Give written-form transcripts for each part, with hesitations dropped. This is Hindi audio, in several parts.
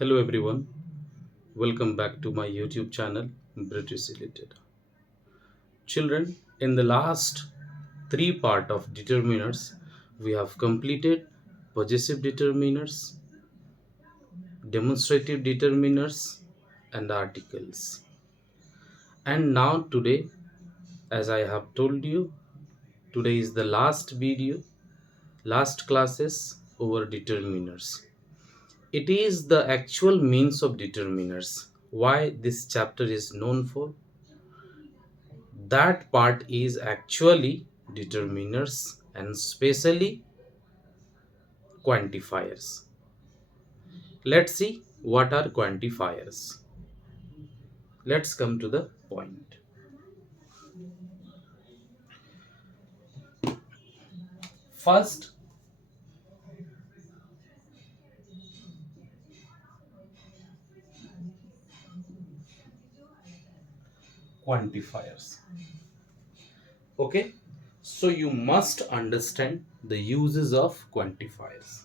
Hello everyone, welcome back to my YouTube channel British Related. Children, in the last three part of determiners, we have completed possessive determiners, demonstrative determiners, and articles. And now today, as I have told you, today is the last video, last classes over determiners. It is the actual means of determiners. Why this chapter is known for? That part is actually determiners and specially quantifiers. Let's see what are quantifiers. Let's come to the point. First, quantifiers. Okay, so you must understand the uses of quantifiers.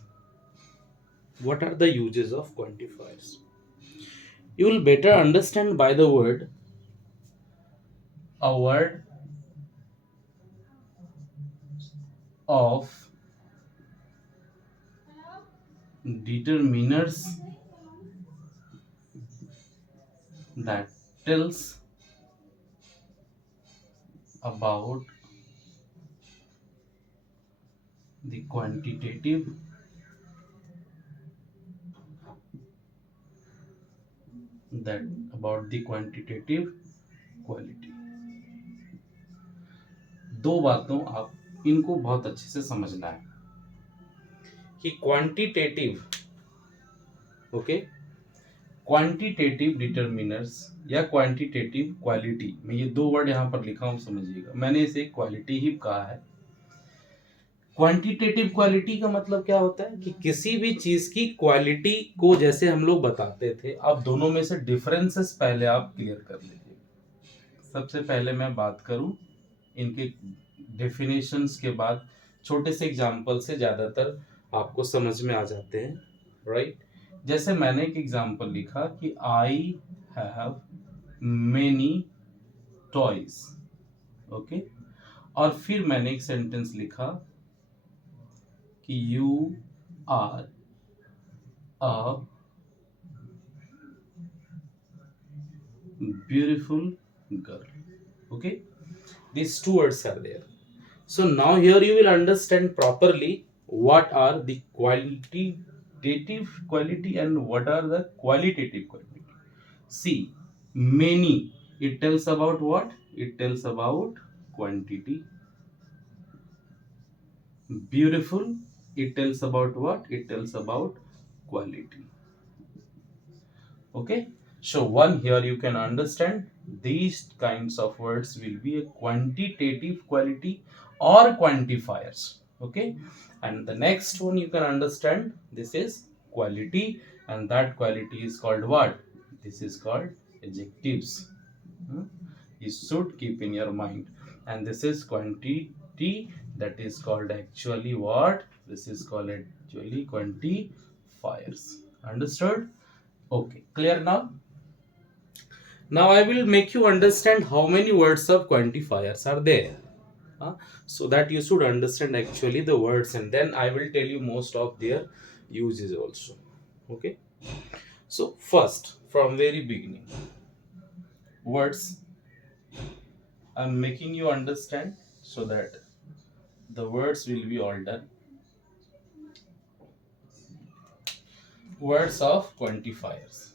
What are the uses of quantifiers? You will better understand by the word a word of determiners that tells about the quantitative that about the quantitative quality. दो बातों आप इनको बहुत अच्छे से समझना है कि क्वांटिटेटिव ओके क्वांटिटेटिव डिटरमिनर्स या क्वांटिटेटिव क्वालिटी मैं ये दो वर्ड यहां पर लिखा हूं समझिएगा मैंने इसे क्वालिटी ही कहा है क्वांटिटेटिव क्वालिटी का मतलब क्या होता है कि किसी भी चीज की क्वालिटी को जैसे हम लोग बताते थे अब दोनों में से डिफरेंसेस पहले आप क्लियर कर लीजिए सबसे पहले मैं बात करूं इनके डेफिनेशंस के बाद छोटे से एग्जांपल से ज्यादातर आपको समझ में आ जाते हैं राइट जैसे मैंने एक एग्जांपल लिखा कि I have many toys okay और फिर मैंने एक सेंटेंस लिखा कि you are a beautiful girl okay these two words are there so now here you will understand properly what are the qualitative quality and what are the qualitative quality see many it tells about what it tells about quantity beautiful it tells about what it tells about quality okay so one here you can understand these kinds of words will be a quantitative quality or quantifiers okay and the next one you can understand this is quality and that quality is called what this is called adjectives. Hmm? You should keep in your mind and this is quantity that is called actually what this is called actually quantifiers understood. Okay, clear now? Now I will make you understand how many words of quantifiers are there. So that you should understand actually the words and then I will tell you most of their uses also. Okay. So first, from very beginning, words I'm making you understand so that the words will be all done. Words of quantifiers.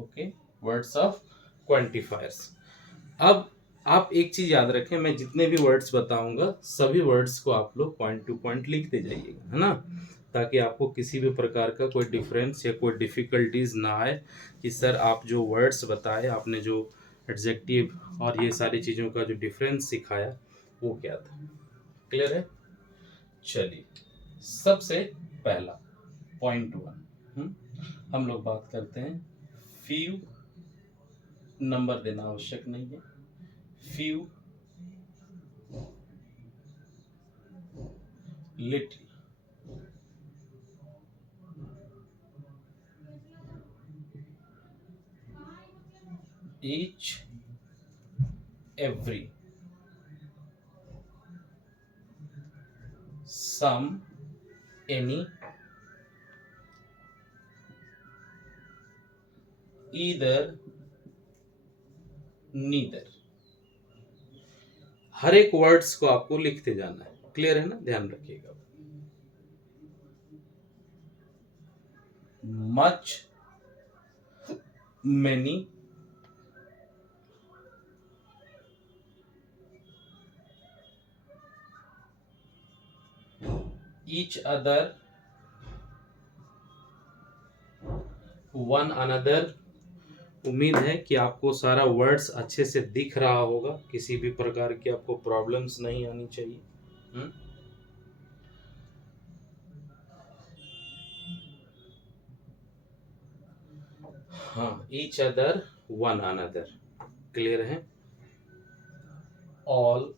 Okay, words of quantifiers. अब आप एक चीज याद रखें मैं जितने भी वर्ड्स बताऊंगा सभी वर्ड्स को आप लोग पॉइंट टू पॉइंट लिखते जाइएगा है ना ताकि आपको किसी भी प्रकार का कोई डिफरेंस या कोई डिफिकल्टीज ना आए कि सर आप जो वर्ड्स बताए आपने जो एडजेक्टिव और ये सारी चीज़ों का जो डिफरेंस सिखाया वो क्या था क्लियर है चलिए सबसे पहला पॉइंट वन हम लोग बात करते हैं फ्यू नंबर देना आवश्यक नहीं है few little, each, every, some, any, either, neither। हर एक वर्ड्स को आपको लिखते जाना है। क्लियर है ना? ध्यान रखिएगा। Much, many, each other, one another। उम्मीद है कि आपको सारा वर्ड्स अच्छे से दिख रहा होगा, किसी भी प्रकार की आपको प्रॉब्लम्स नहीं आनी चाहिए। हाँ, each other, one another. Clear है? All,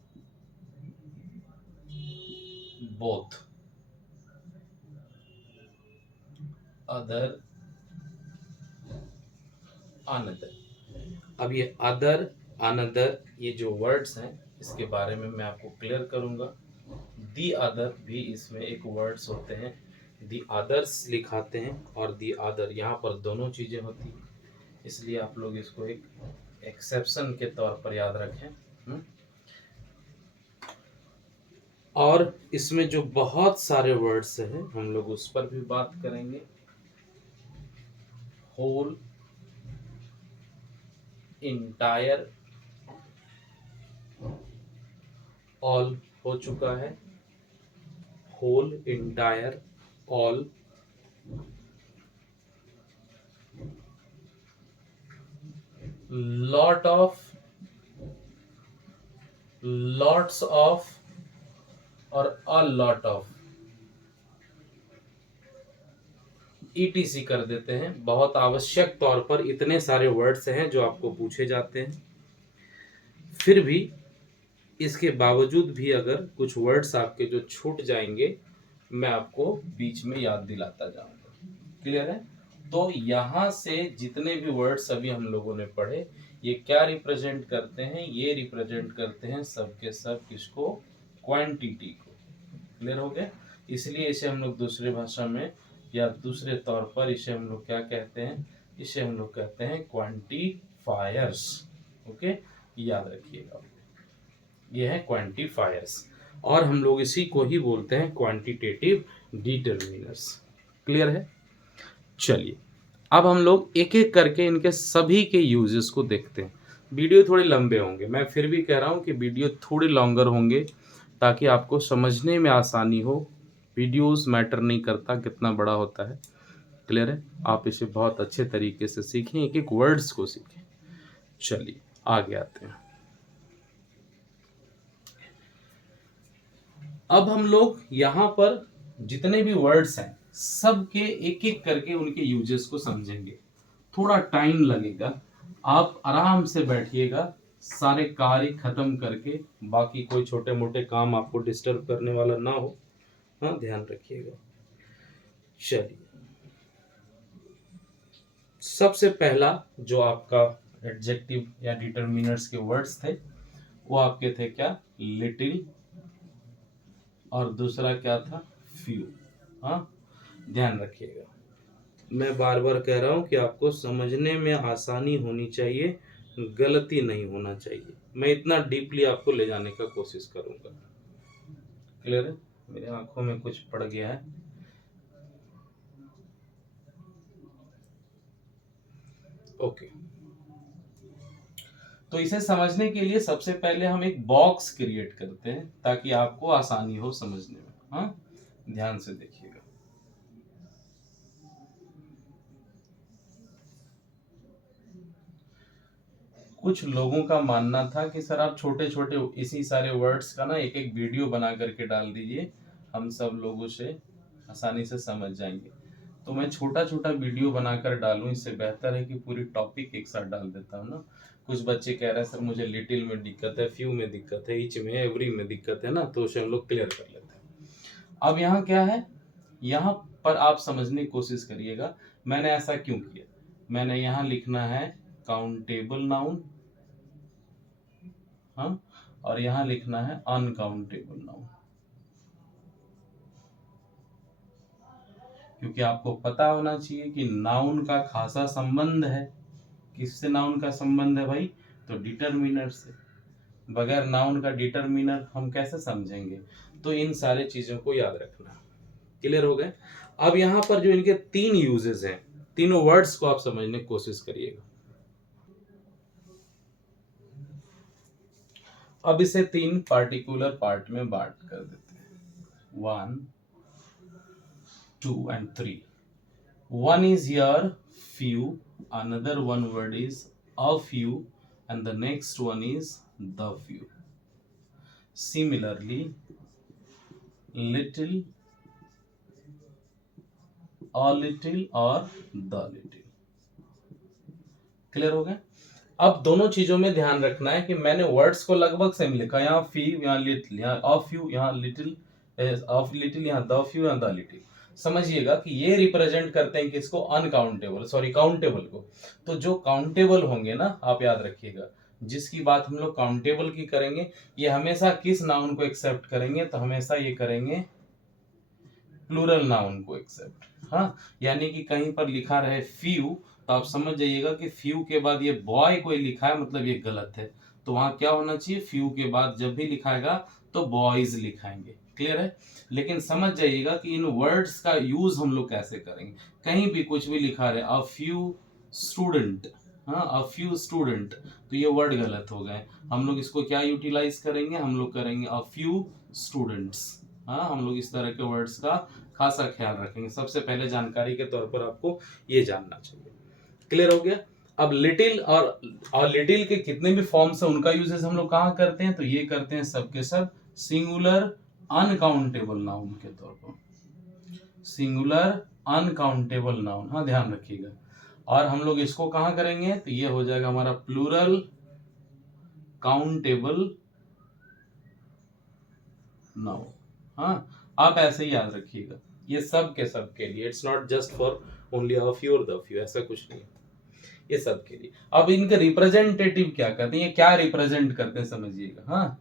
both, other, another. अब ये अदर, अनदर, ये जो वर्ड्स हैं इसके बारे में मैं आपको क्लियर करूंगा। दी अदर भी इसमें एक वर्ड्स होते हैं, दी अदर्स लिखाते हैं और दी अदर, यहाँ पर दोनों चीजें होती हैं, इसलिए आप लोग इसको एक एक्सेप्शन के तौर पर याद रखें। और इसमें जो बहुत सारे वर्ड्स हैं हम लोग उस पर भी बात करेंगे। होल, इंटायर, ऑल हो चुका है। Whole, entire, all, lot of, lots of और अ लॉट ऑफ, ईटीसी कर देते हैं। बहुत आवश्यक तौर पर इतने सारे वर्ड्स हैं जो आपको पूछे जाते हैं। फिर भी इसके बावजूद भी अगर कुछ वर्ड्स आपके जो छूट जाएंगे, मैं आपको बीच में याद दिलाता जाऊंगा। क्लियर है? तो यहां से जितने भी वर्ड्स अभी हम लोगों ने पढ़े, ये क्या रिप्रेजेंट करते हैं? ये रिप्रेजेंट करते हैं सबके सब किसको? क्वांटिटी को। क्लियर हो गया? इसलिए इसे हम लोग दूसरे भाषा में या दूसरे तौर पर इसे हम लोग क्या कहते हैं? इसे हम लोग कहते हैं क्वांटिफायर्स। ओके, याद रखिएगा, ये है क्वांटिफायर्स। और हम लोग इसी को ही बोलते हैं क्वांटिटेटिव डिटरमिनर्स। क्लियर है? चलिए, अब हम लोग एक एक करके इनके सभी के यूजेस को देखते हैं। वीडियो थोड़े लंबे होंगे, मैं फिर भी कह रहा हूँ कि वीडियो थोड़े लॉन्गर होंगे ताकि आपको समझने में आसानी हो। वीडियोस मैटर नहीं करता कितना बड़ा होता है। क्लियर है? आप इसे बहुत अच्छे तरीके से सीखें, एक एक वर्ड्स को सीखें। चलिए आगे आते हैं। अब हम लोग यहाँ पर जितने भी वर्ड्स हैं सबके एक एक करके उनके यूजेस को समझेंगे। थोड़ा टाइम लगेगा, आप आराम से बैठिएगा, सारे कार्य खत्म करके, बाकी कोई छोटे मोटे काम आपको डिस्टर्ब करने वाला ना हो। हाँ, ध्यान रखिएगा। चलिए, सबसे पहला जो आपका एडजेक्टिव या डिटरमिनर्स के वर्ड्स थे वो आपके थे क्या? लिटिल, और दूसरा क्या था? फ्यू। हाँ, ध्यान रखिएगा, मैं बार बार कह रहा हूं कि आपको समझने में आसानी होनी चाहिए, गलती नहीं होना चाहिए। मैं इतना डीपली आपको ले जाने का कोशिश करूंगा। क्लियर है? मेरे आंखों में कुछ पड़ गया है। ओके, तो इसे समझने के लिए सबसे पहले हम एक बॉक्स क्रिएट करते हैं ताकि आपको आसानी हो समझने में। हाँ, ध्यान से देखिएगा। कुछ लोगों का मानना था कि सर आप छोटे छोटे इसी सारे वर्ड्स का ना एक एक वीडियो बना करके डाल दीजिए, हम सब लोग उसे आसानी से समझ जाएंगे। तो मैं छोटा छोटा वीडियो बनाकर डालूं, इससे बेहतर है कि पूरी टॉपिक एक साथ डाल देता हूँ ना। कुछ बच्चे कह रहे हैं सर मुझे लिटिल में दिक्कत है, फ्यू में दिक्कत है, ईच में, एवरी में दिक्कत है ना, तो उसे हम लोग क्लियर कर लेते हैं। अब यहाँ क्या है, यहाँ पर आप समझने की कोशिश करिएगा मैंने ऐसा क्यों किया। मैंने यहाँ लिखना है काउंटेबल नाउन, हाँ, और यहाँ लिखना है अनकाउंटेबल नाउन, क्योंकि आपको पता होना चाहिए कि नाउन का खासा संबंध है। किससे नाउन का संबंध है भाई? तो डिटरमिनर से। बगैर नाउन का डिटरमिनर हम कैसे समझेंगे? तो इन सारे चीजों को याद रखना। क्लियर हो गए? अब यहाँ पर जो इनके तीन यूजेस हैं, तीनों वर्ड्स को आप समझने की कोशिश करिएगा। अब इसे तीन पार्टिकुलर पार्ट में बांट कर देते हैं, 1, 2 and 3. One is here few, another one word is a few, and the next one is the few. Similarly, little, a little or the little. Clear हो गया? अब दोनों चीजों में ध्यान रखना है कि मैंने वर्ड्स को लगभग सेम लिखा, यहाँ few, यहाँ लिटिल, यहाँ a few, यहाँ लिटिल, ऑफ लिटिल, यहाँ द फ्यू, यहाँ द लिटिल। समझिएगा कि ये रिप्रेजेंट करते हैं किसको? अनकाउंटेबल, सॉरी काउंटेबल को। तो जो काउंटेबल होंगे ना, आप याद रखिएगा, जिसकी बात हम लोग काउंटेबल की करेंगे, ये हमेशा किस नाउन को एक्सेप्ट करेंगे? तो हमेशा ये करेंगे प्लूरल नाउन को एक्सेप्ट। हाँ, यानी कि कहीं पर लिखा रहे फ्यू, तो आप समझ जाइएगा कि फ्यू के बाद ये बॉय कोई लिखा है, मतलब ये गलत है। तो वहां क्या होना चाहिए? फ्यू के बाद जब भी लिखाएगा तो बॉयज लिखाएंगे। क्लियर है? लेकिन समझ जाइएगा कि इन वर्ड्स का यूज हम लोग कैसे करेंगे। कहीं भी कुछ भी लिखा रहे अ फ्यू स्टूडेंट, हाँ, अ फ्यू स्टूडेंट, तो ये वर्ड गलत हो गए। हम लोग इसको क्या यूटिलाइज करेंगे? हम लोग करेंगे अ फ्यू स्टूडेंट्स। हाँ, हम लोग इस तरह के वर्ड्स का खासा ख्याल रखेंगे। सबसे पहले जानकारी के तौर पर आपको ये जानना चाहिए। क्लियर हो गया? अब लिटिल और लिटिल के कितने भी फॉर्म्स हैं, उनका यूजेस हम लोग कहाँ करते हैं? तो ये करते हैं सबके सब सिंगुलर अनकाउंटेबल नाउन के तौर पर, सिंगुलर अनकाउंटेबल नाउन। हाँ, ध्यान रखिएगा। और हम लोग इसको कहाँ करेंगे? तो ये हो जाएगा हमारा प्लूरल काउंटेबल नाउन। हाँ, आप ऐसे ही याद रखिएगा, ये सब के लिए, it's not just for only a few और द फ्यू, ऐसा कुछ नहीं है, ये सब के लिए। अब इनके रिप्रेजेंटेटिव क्या करते हैं, ये क्या रिप्रेजेंट करते हैं समझिएगा। हाँ,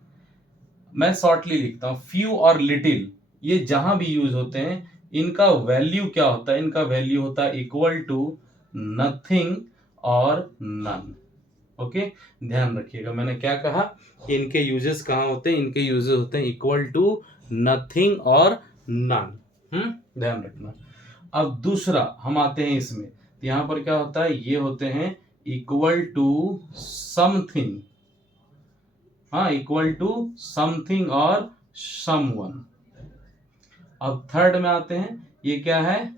मैं शॉर्टली लिखता हूं, फ्यू और लिटिल, ये जहां भी यूज होते हैं, इनका वैल्यू क्या होता है? इनका वैल्यू होता है इक्वल टू नथिंग और नन। ओके, ध्यान रखिएगा, मैंने क्या कहा कि इनके यूजेस कहाँ होते हैं? इनके यूजेस होते हैं इक्वल टू नथिंग और नन। ध्यान रखना। अब दूसरा हम आते हैं इसमें, तो यहां पर क्या होता है? ये होते हैं इक्वल टू समथिंग, हाँ, इक्वल टू समथिंग और समवन। अब थर्ड में आते हैं, ये क्या है?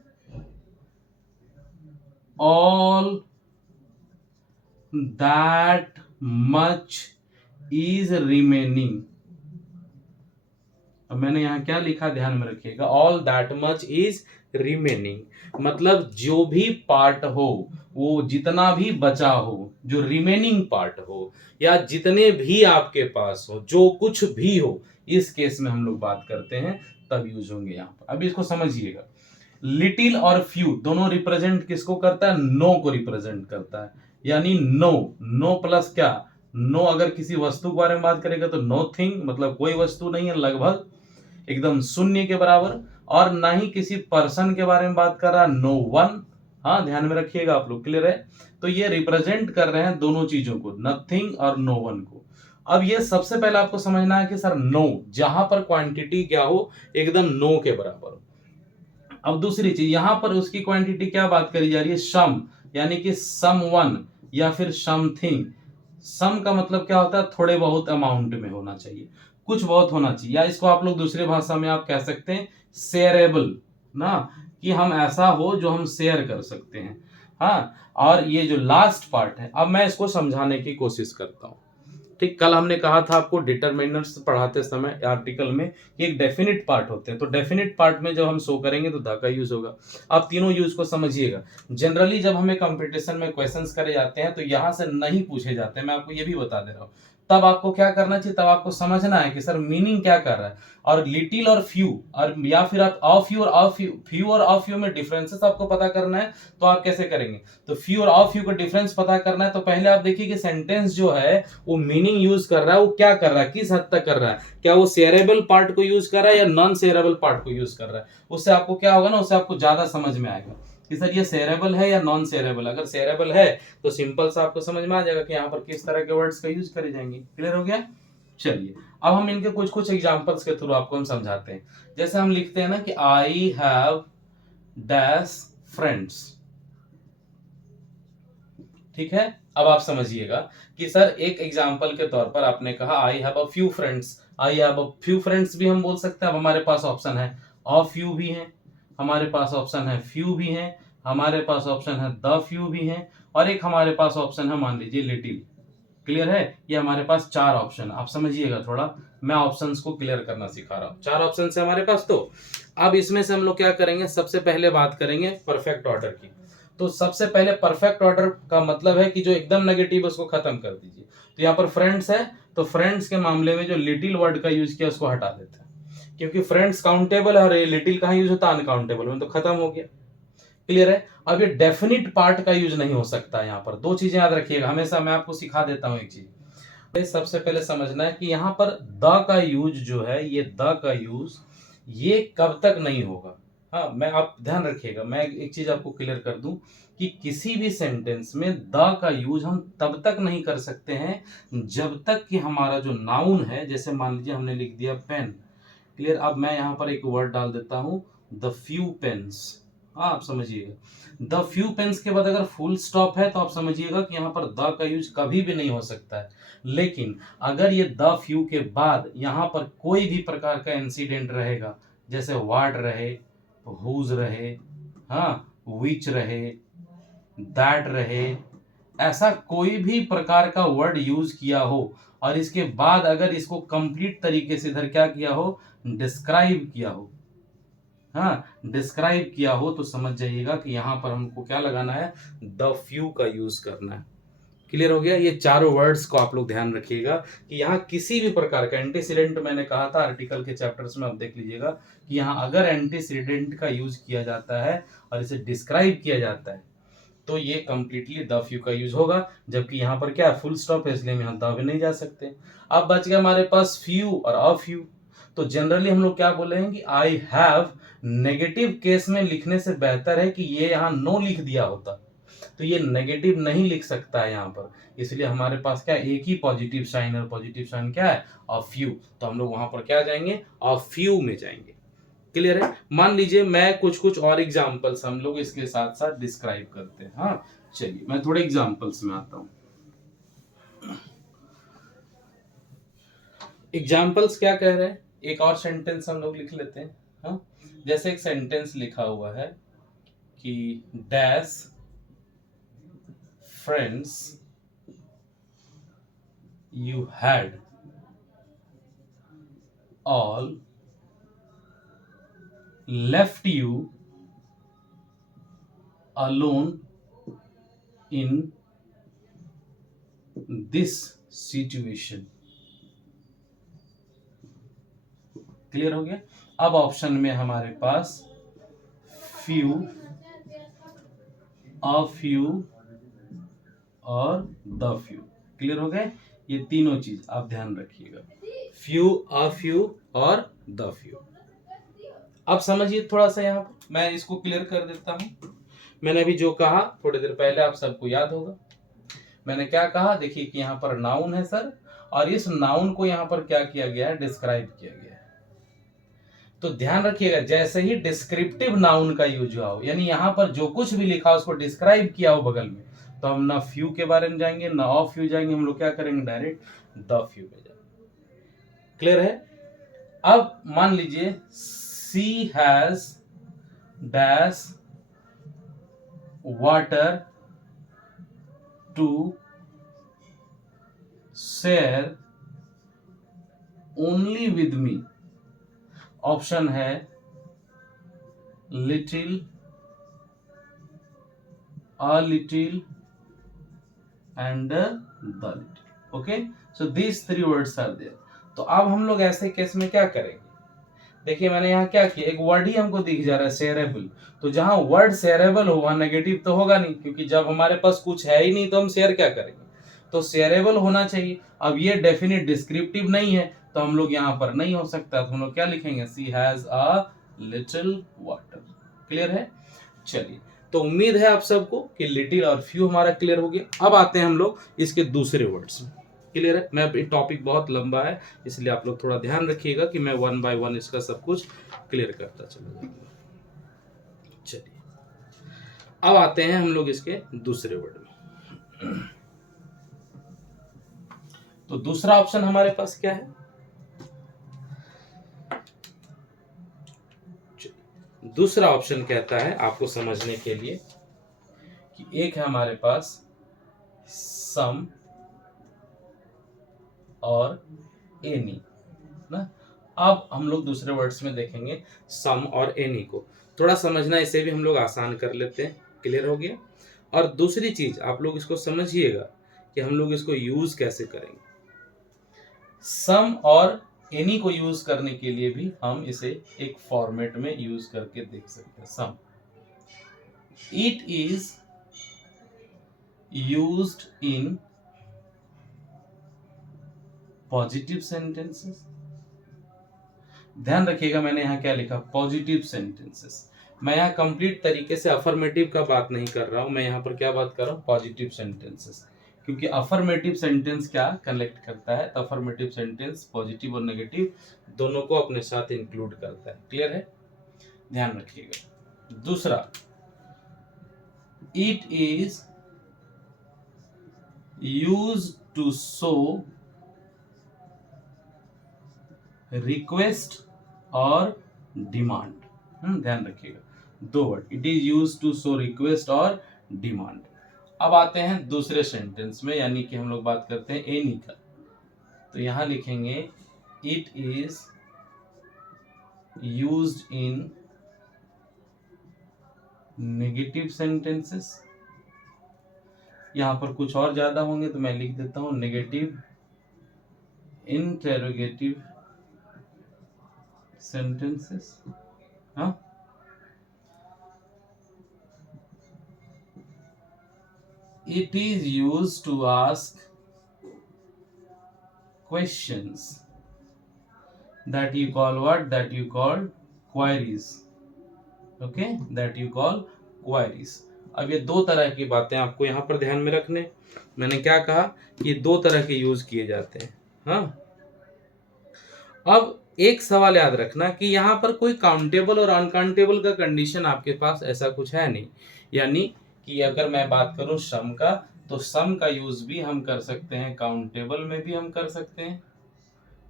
All that much is remaining. अब मैंने यहां क्या लिखा, ध्यान में रखिएगा, all that much is remaining, मतलब जो भी पार्ट हो, वो जितना भी बचा हो, जो रिमेनिंग पार्ट हो, या जितने भी आपके पास हो, जो कुछ भी हो, इस केस में हम लोग बात करते हैं, तब यूज होंगे यहाँ पर। अब इसको समझिएगा, लिटिल और फ्यू दोनों रिप्रेजेंट किसको करता है? नो को रिप्रेजेंट करता है। यानी नो, नो प्लस क्या? नो अगर किसी वस्तु के बारे में बात करेगा तो नो थिंग, मतलब कोई वस्तु नहीं है, लगभग एकदम शून्य के बराबर। और ना ही किसी पर्सन के बारे में बात कर रहा, नो वन। हाँ, ध्यान में रखिएगा आप लोग। क्लियर है? तो ये रिप्रेजेंट कर रहे हैं दोनों चीजों को, नथिंग और नो वन को। अब ये सबसे पहले आपको समझना है कि सर नो, जहां पर क्वांटिटी क्या हो? एकदम नो के बराबर हो। अब दूसरी चीज, यहां पर उसकी क्वांटिटी क्या बात करी जा रही है? सम, यानी कि सम वन या फिर समथिंग। सम का मतलब क्या होता है? थोड़े बहुत अमाउंट में होना चाहिए, कुछ बहुत होना चाहिए, या इसको आप लोग दूसरी भाषा में आप कह सकते हैं शेयरेबल ना, कि हम ऐसा हो जो हम शेयर कर सकते हैं। हाँ, और ये जो लास्ट पार्ट है, अब मैं इसको समझाने की कोशिश करता हूं। ठीक, कल हमने कहा था आपको डिटरमिनर्स पढ़ाते समय आर्टिकल में कि एक डेफिनिट पार्ट होते हैं, तो डेफिनिट पार्ट में जब हम शो करेंगे तो द का यूज होगा। आप तीनों यूज को समझिएगा। जनरली जब हमें कंपटीशन में क्वेश्चंस करे जाते हैं तो यहां से नहीं पूछे जाते हैं, मैं आपको ये भी बता दे रहा हूं। तब आपको क्या करना चाहिए, तब आपको समझना है कि सर मीनिंग क्या कर रहा है। और लिटिल और फ्यू, और या फिर आप ऑफ फ्यू और ऑफ फ्यू, फ्यू और ऑफ फ्यू में डिफरेंसेस आपको पता करना है, तो आप कैसे करेंगे। तो फ्यू और ऑफ फ्यू का डिफरेंस पता करना है, तो पहले आप देखिए कि सेंटेंस जो है वो मीनिंग यूज कर रहा है, वो क्या कर रहा है, किस हद तक कर रहा है, क्या वो शेयरेबल पार्ट को यूज कर रहा है या नॉन शेयरेबल पार्ट को यूज कर रहा है। उससे आपको क्या होगा ना, उससे आपको ज्यादा समझ में आएगा कि सर ये शेयरेबल है या नॉन शेयरेबल। अगर शेयरेबल है तो सिंपल सा आपको समझ में आ जाएगा कि यहाँ पर किस तरह के वर्ड्स का यूज करे जाएंगे। क्लियर हो गया। चलिए अब हम इनके कुछ कुछ एग्जांपल्स के थ्रू आपको हम समझाते हैं। जैसे हम लिखते हैं ना कि आई हैव डैश फ्रेंड्स, ठीक है। अब आप समझिएगा कि सर एक एग्जांपल के तौर पर आपने कहा I have a few friends, I have a few friends भी हम बोल सकते हैं। अब हमारे पास ऑप्शन है अ फ्यू भी है, हमारे पास ऑप्शन है फ्यू भी है, हमारे पास ऑप्शन है द फ्यू भी है, और एक हमारे पास ऑप्शन है मान लीजिए लिटिल। क्लियर है। ये हमारे पास चार ऑप्शन, आप समझिएगा थोड़ा, मैं ऑप्शंस को क्लियर करना सिखा रहा हूं। चार ऑप्शन है हमारे पास। तो अब इसमें से हम लोग क्या करेंगे, सबसे पहले बात करेंगे परफेक्ट ऑर्डर की। तो सबसे पहले परफेक्ट ऑर्डर का मतलब है कि जो एकदम नेगेटिव उसको खत्म कर दीजिए। तो यहाँ पर फ्रेंड्स है, तो फ्रेंड्स के मामले में जो लिटिल वर्ड का यूज किया उसको हटा देते हैं, क्योंकि फ्रेंड्स काउंटेबल है और ये लिटिल कहाँ यूज होता है, अनकाउंटेबल में, तो खत्म हो गया। क्लियर है। अब ये डेफिनिट पार्ट का यूज नहीं हो सकता है। यहाँ पर दो चीजें याद रखिएगा हमेशा, मैं आपको सिखा देता हूं एक चीज। सबसे पहले समझना है कि यहाँ पर द का यूज जो है, ये द का यूज ये कब तक नहीं होगा। हाँ, मैं आप ध्यान रखिएगा, मैं एक चीज आपको क्लियर कर दूं कि किसी भी सेंटेंस में द का यूज हम तब तक नहीं कर सकते हैं जब तक कि हमारा जो नाउन है, जैसे मान लीजिए हमने लिख दिया पेन। क्लियर। अब मैं यहाँ पर एक वर्ड डाल देता हूं द फ्यू पेन्स। हाँ, आप समझिएगा द फ्यू पेन्स के बाद अगर फुल स्टॉप है तो आप समझिएगा कि यहाँ पर द का यूज कभी भी नहीं हो सकता है। लेकिन अगर ये द फ्यू के बाद यहाँ पर कोई भी प्रकार का इंसिडेंट रहेगा, जैसे व्हाट रहे, हुज रहे, हाँ, विच रहे, दैट रहे, ऐसा कोई भी प्रकार का वर्ड यूज किया हो और इसके बाद अगर इसको कंप्लीट तरीके से इधर क्या किया हो, डिस्क्राइब किया हो, हाँ, डिस्क्राइब किया हो, तो समझ जाइएगा कि यहां पर हमको क्या लगाना है, द फ्यू का यूज करना है। क्लियर हो गया। ये चारों वर्ड्स को आप लोग ध्यान रखिएगा कि यहाँ किसी भी प्रकार का एंटीसीडेंट, मैंने कहा था आर्टिकल के चैप्टर्स में, आप देख लीजिएगा कि यहाँ अगर एंटीसीडेंट का यूज किया जाता है और इसे डिस्क्राइब किया जाता है तो ये कंप्लीटली द फ्यू का यूज होगा। जबकि यहाँ पर क्या फुल स्टॉप है, इसलिए हम यहाँ द भी नहीं जा सकते। अब बच गया हमारे पास फ्यू और अ फ्यू। तो जनरली हम लोग क्या बोलेंगे कि आई हैव नेगेटिव केस में लिखने से बेहतर है कि ये यहाँ नो लिख दिया होता, तो ये नेगेटिव नहीं लिख सकता है यहाँ पर, इसलिए हमारे पास क्या एक ही पॉजिटिव साइन, और पॉजिटिव साइन क्या है, अ फ्यू। तो हम लोग वहां पर क्या जाएंगे, अ फ्यू में जाएंगे। क्लियर है। मान लीजिए मैं कुछ कुछ और एग्जांपल्स हम लोग इसके साथ साथ डिस्क्राइब करते हैं। हाँ, चलिए मैं थोड़े एग्जांपल्स में आता हूं। एग्जांपल्स क्या कह रहे हैं, एक और सेंटेंस हम लोग लिख लेते हैं। हाँ, जैसे एक सेंटेंस लिखा हुआ है कि dash friends you had all left you alone in this situation। Clear हो गया। अब ऑप्शन में हमारे पास फ्यू, अ फ्यू और द फ्यू। क्लियर हो गए। ये तीनों चीज आप ध्यान रखिएगा, फ्यू, अ फ्यू और द फ्यू। अब समझिए थोड़ा सा, यहाँ पर मैं इसको क्लियर कर देता हूं। मैंने अभी जो कहा थोड़ी देर पहले आप सबको याद होगा, मैंने क्या कहा, देखिए कि यहाँ पर नाउन है सर, और इस नाउन को यहाँ पर क्या किया गया है, डिस्क्राइब किया गया है। तो ध्यान रखिएगा जैसे ही डिस्क्रिप्टिव नाउन का यूज हुआ हो, यानी यहाँ पर जो कुछ भी लिखा हो उसको डिस्क्राइब किया हो बगल में, तो हम ना फ्यू के बारे में जाएंगे ना ऑफ फ्यू जाएंगे, हम लोग क्या करेंगे, डायरेक्ट द फ्यू में जाएंगे। क्लियर है। अब मान लीजिए she has dash water to share only with me. Option है little, a little and the little. Okay, so these 3 words are there. तो अब हम लोग ऐसे केस में क्या करेंगे, देखिए मैंने यहाँ क्या किया, एक वर्ड ही हमको दिख जा रहा है शेयरेबल। तो जहां वर्ड शेयरेबल हो वहां नेगेटिव तो होगा नहीं, क्योंकि जब हमारे पास कुछ है ही नहीं तो हम शेयर क्या करेंगे, तो शेयरेबल होना चाहिए। अब ये डेफिनेट डिस्क्रिप्टिव नहीं है तो हम लोग यहाँ पर नहीं हो सकता, तो हम लोग क्या लिखेंगे, she has a little water. Clear है? चलिए, तो उम्मीद है आप सबको कि लिटिल और फ्यू हमारा क्लियर हो गया। अब आते हैं हम लोग इसके दूसरे वर्ड्स में। क्लियर है? मैं टॉपिक बहुत लंबा है, इसलिए आप लोग थोड़ा ध्यान रखिएगा कि मैं 1 बाय 1 इसका सब कुछ क्लियर करता चला जाऊंगा। चलिए, अब आते हैं हम लोग इसके दूसरे वर्ड में। तो दूसरा ऑप्शन हमारे पास क्या है, दूसरा ऑप्शन कहता है आपको समझने के लिए कि एक है हमारे पास सम और एनी ना। अब हम लोग दूसरे वर्ड्स में देखेंगे सम और एनी को, थोड़ा समझना इसे भी हम लोग आसान कर लेते हैं। क्लियर हो गया? और दूसरी चीज आप लोग इसको समझिएगा कि हम लोग इसको यूज कैसे करेंगे। सम और एनी को यूज करने के लिए भी हम इसे एक फॉर्मेट में यूज करके देख सकते हैं। Some, it is used in positive sentences. ध्यान रखिएगा मैंने यहाँ क्या लिखा, पॉजिटिव सेंटेंसेस। मैं यहाँ कंप्लीट तरीके से अफर्मेटिव का बात नहीं कर रहा हूं, मैं यहाँ पर क्या बात कर रहा हूँ, पॉजिटिव सेंटेंसेस। क्योंकि अफर्मेटिव सेंटेंस क्या कनेक्ट करता है, तो अफर्मेटिव सेंटेंस पॉजिटिव और नेगेटिव दोनों को अपने साथ इंक्लूड करता है। क्लियर है? ध्यान रखिएगा। दूसरा, it is used to show request और डिमांड। ध्यान रखिएगा, दो word, it is used to show request और डिमांड। अब आते हैं दूसरे सेंटेंस में, यानी कि हम लोग बात करते हैं एनी का। तो यहां लिखेंगे it is used in negative sentences. यहां पर कुछ और ज्यादा होंगे तो मैं लिख देता हूं नेगेटिव इंटेरोगेटिव सेंटेंसेस। हाँ, it is used to ask questions that you call what, that you call queries। okay, that you call queries। अब ये दो तरह की बातें आपको यहाँ पर ध्यान में रखने, मैंने क्या कहा कि दो तरह के यूज किए जाते हैं। हाँ, अब एक सवाल याद रखना कि यहाँ पर कोई काउंटेबल और अनकाउंटेबल का कंडीशन आपके पास ऐसा कुछ है नहीं। यानी कि अगर मैं बात करूं सम का, तो सम का यूज भी हम कर सकते हैं, काउंटेबल में भी हम कर सकते हैं,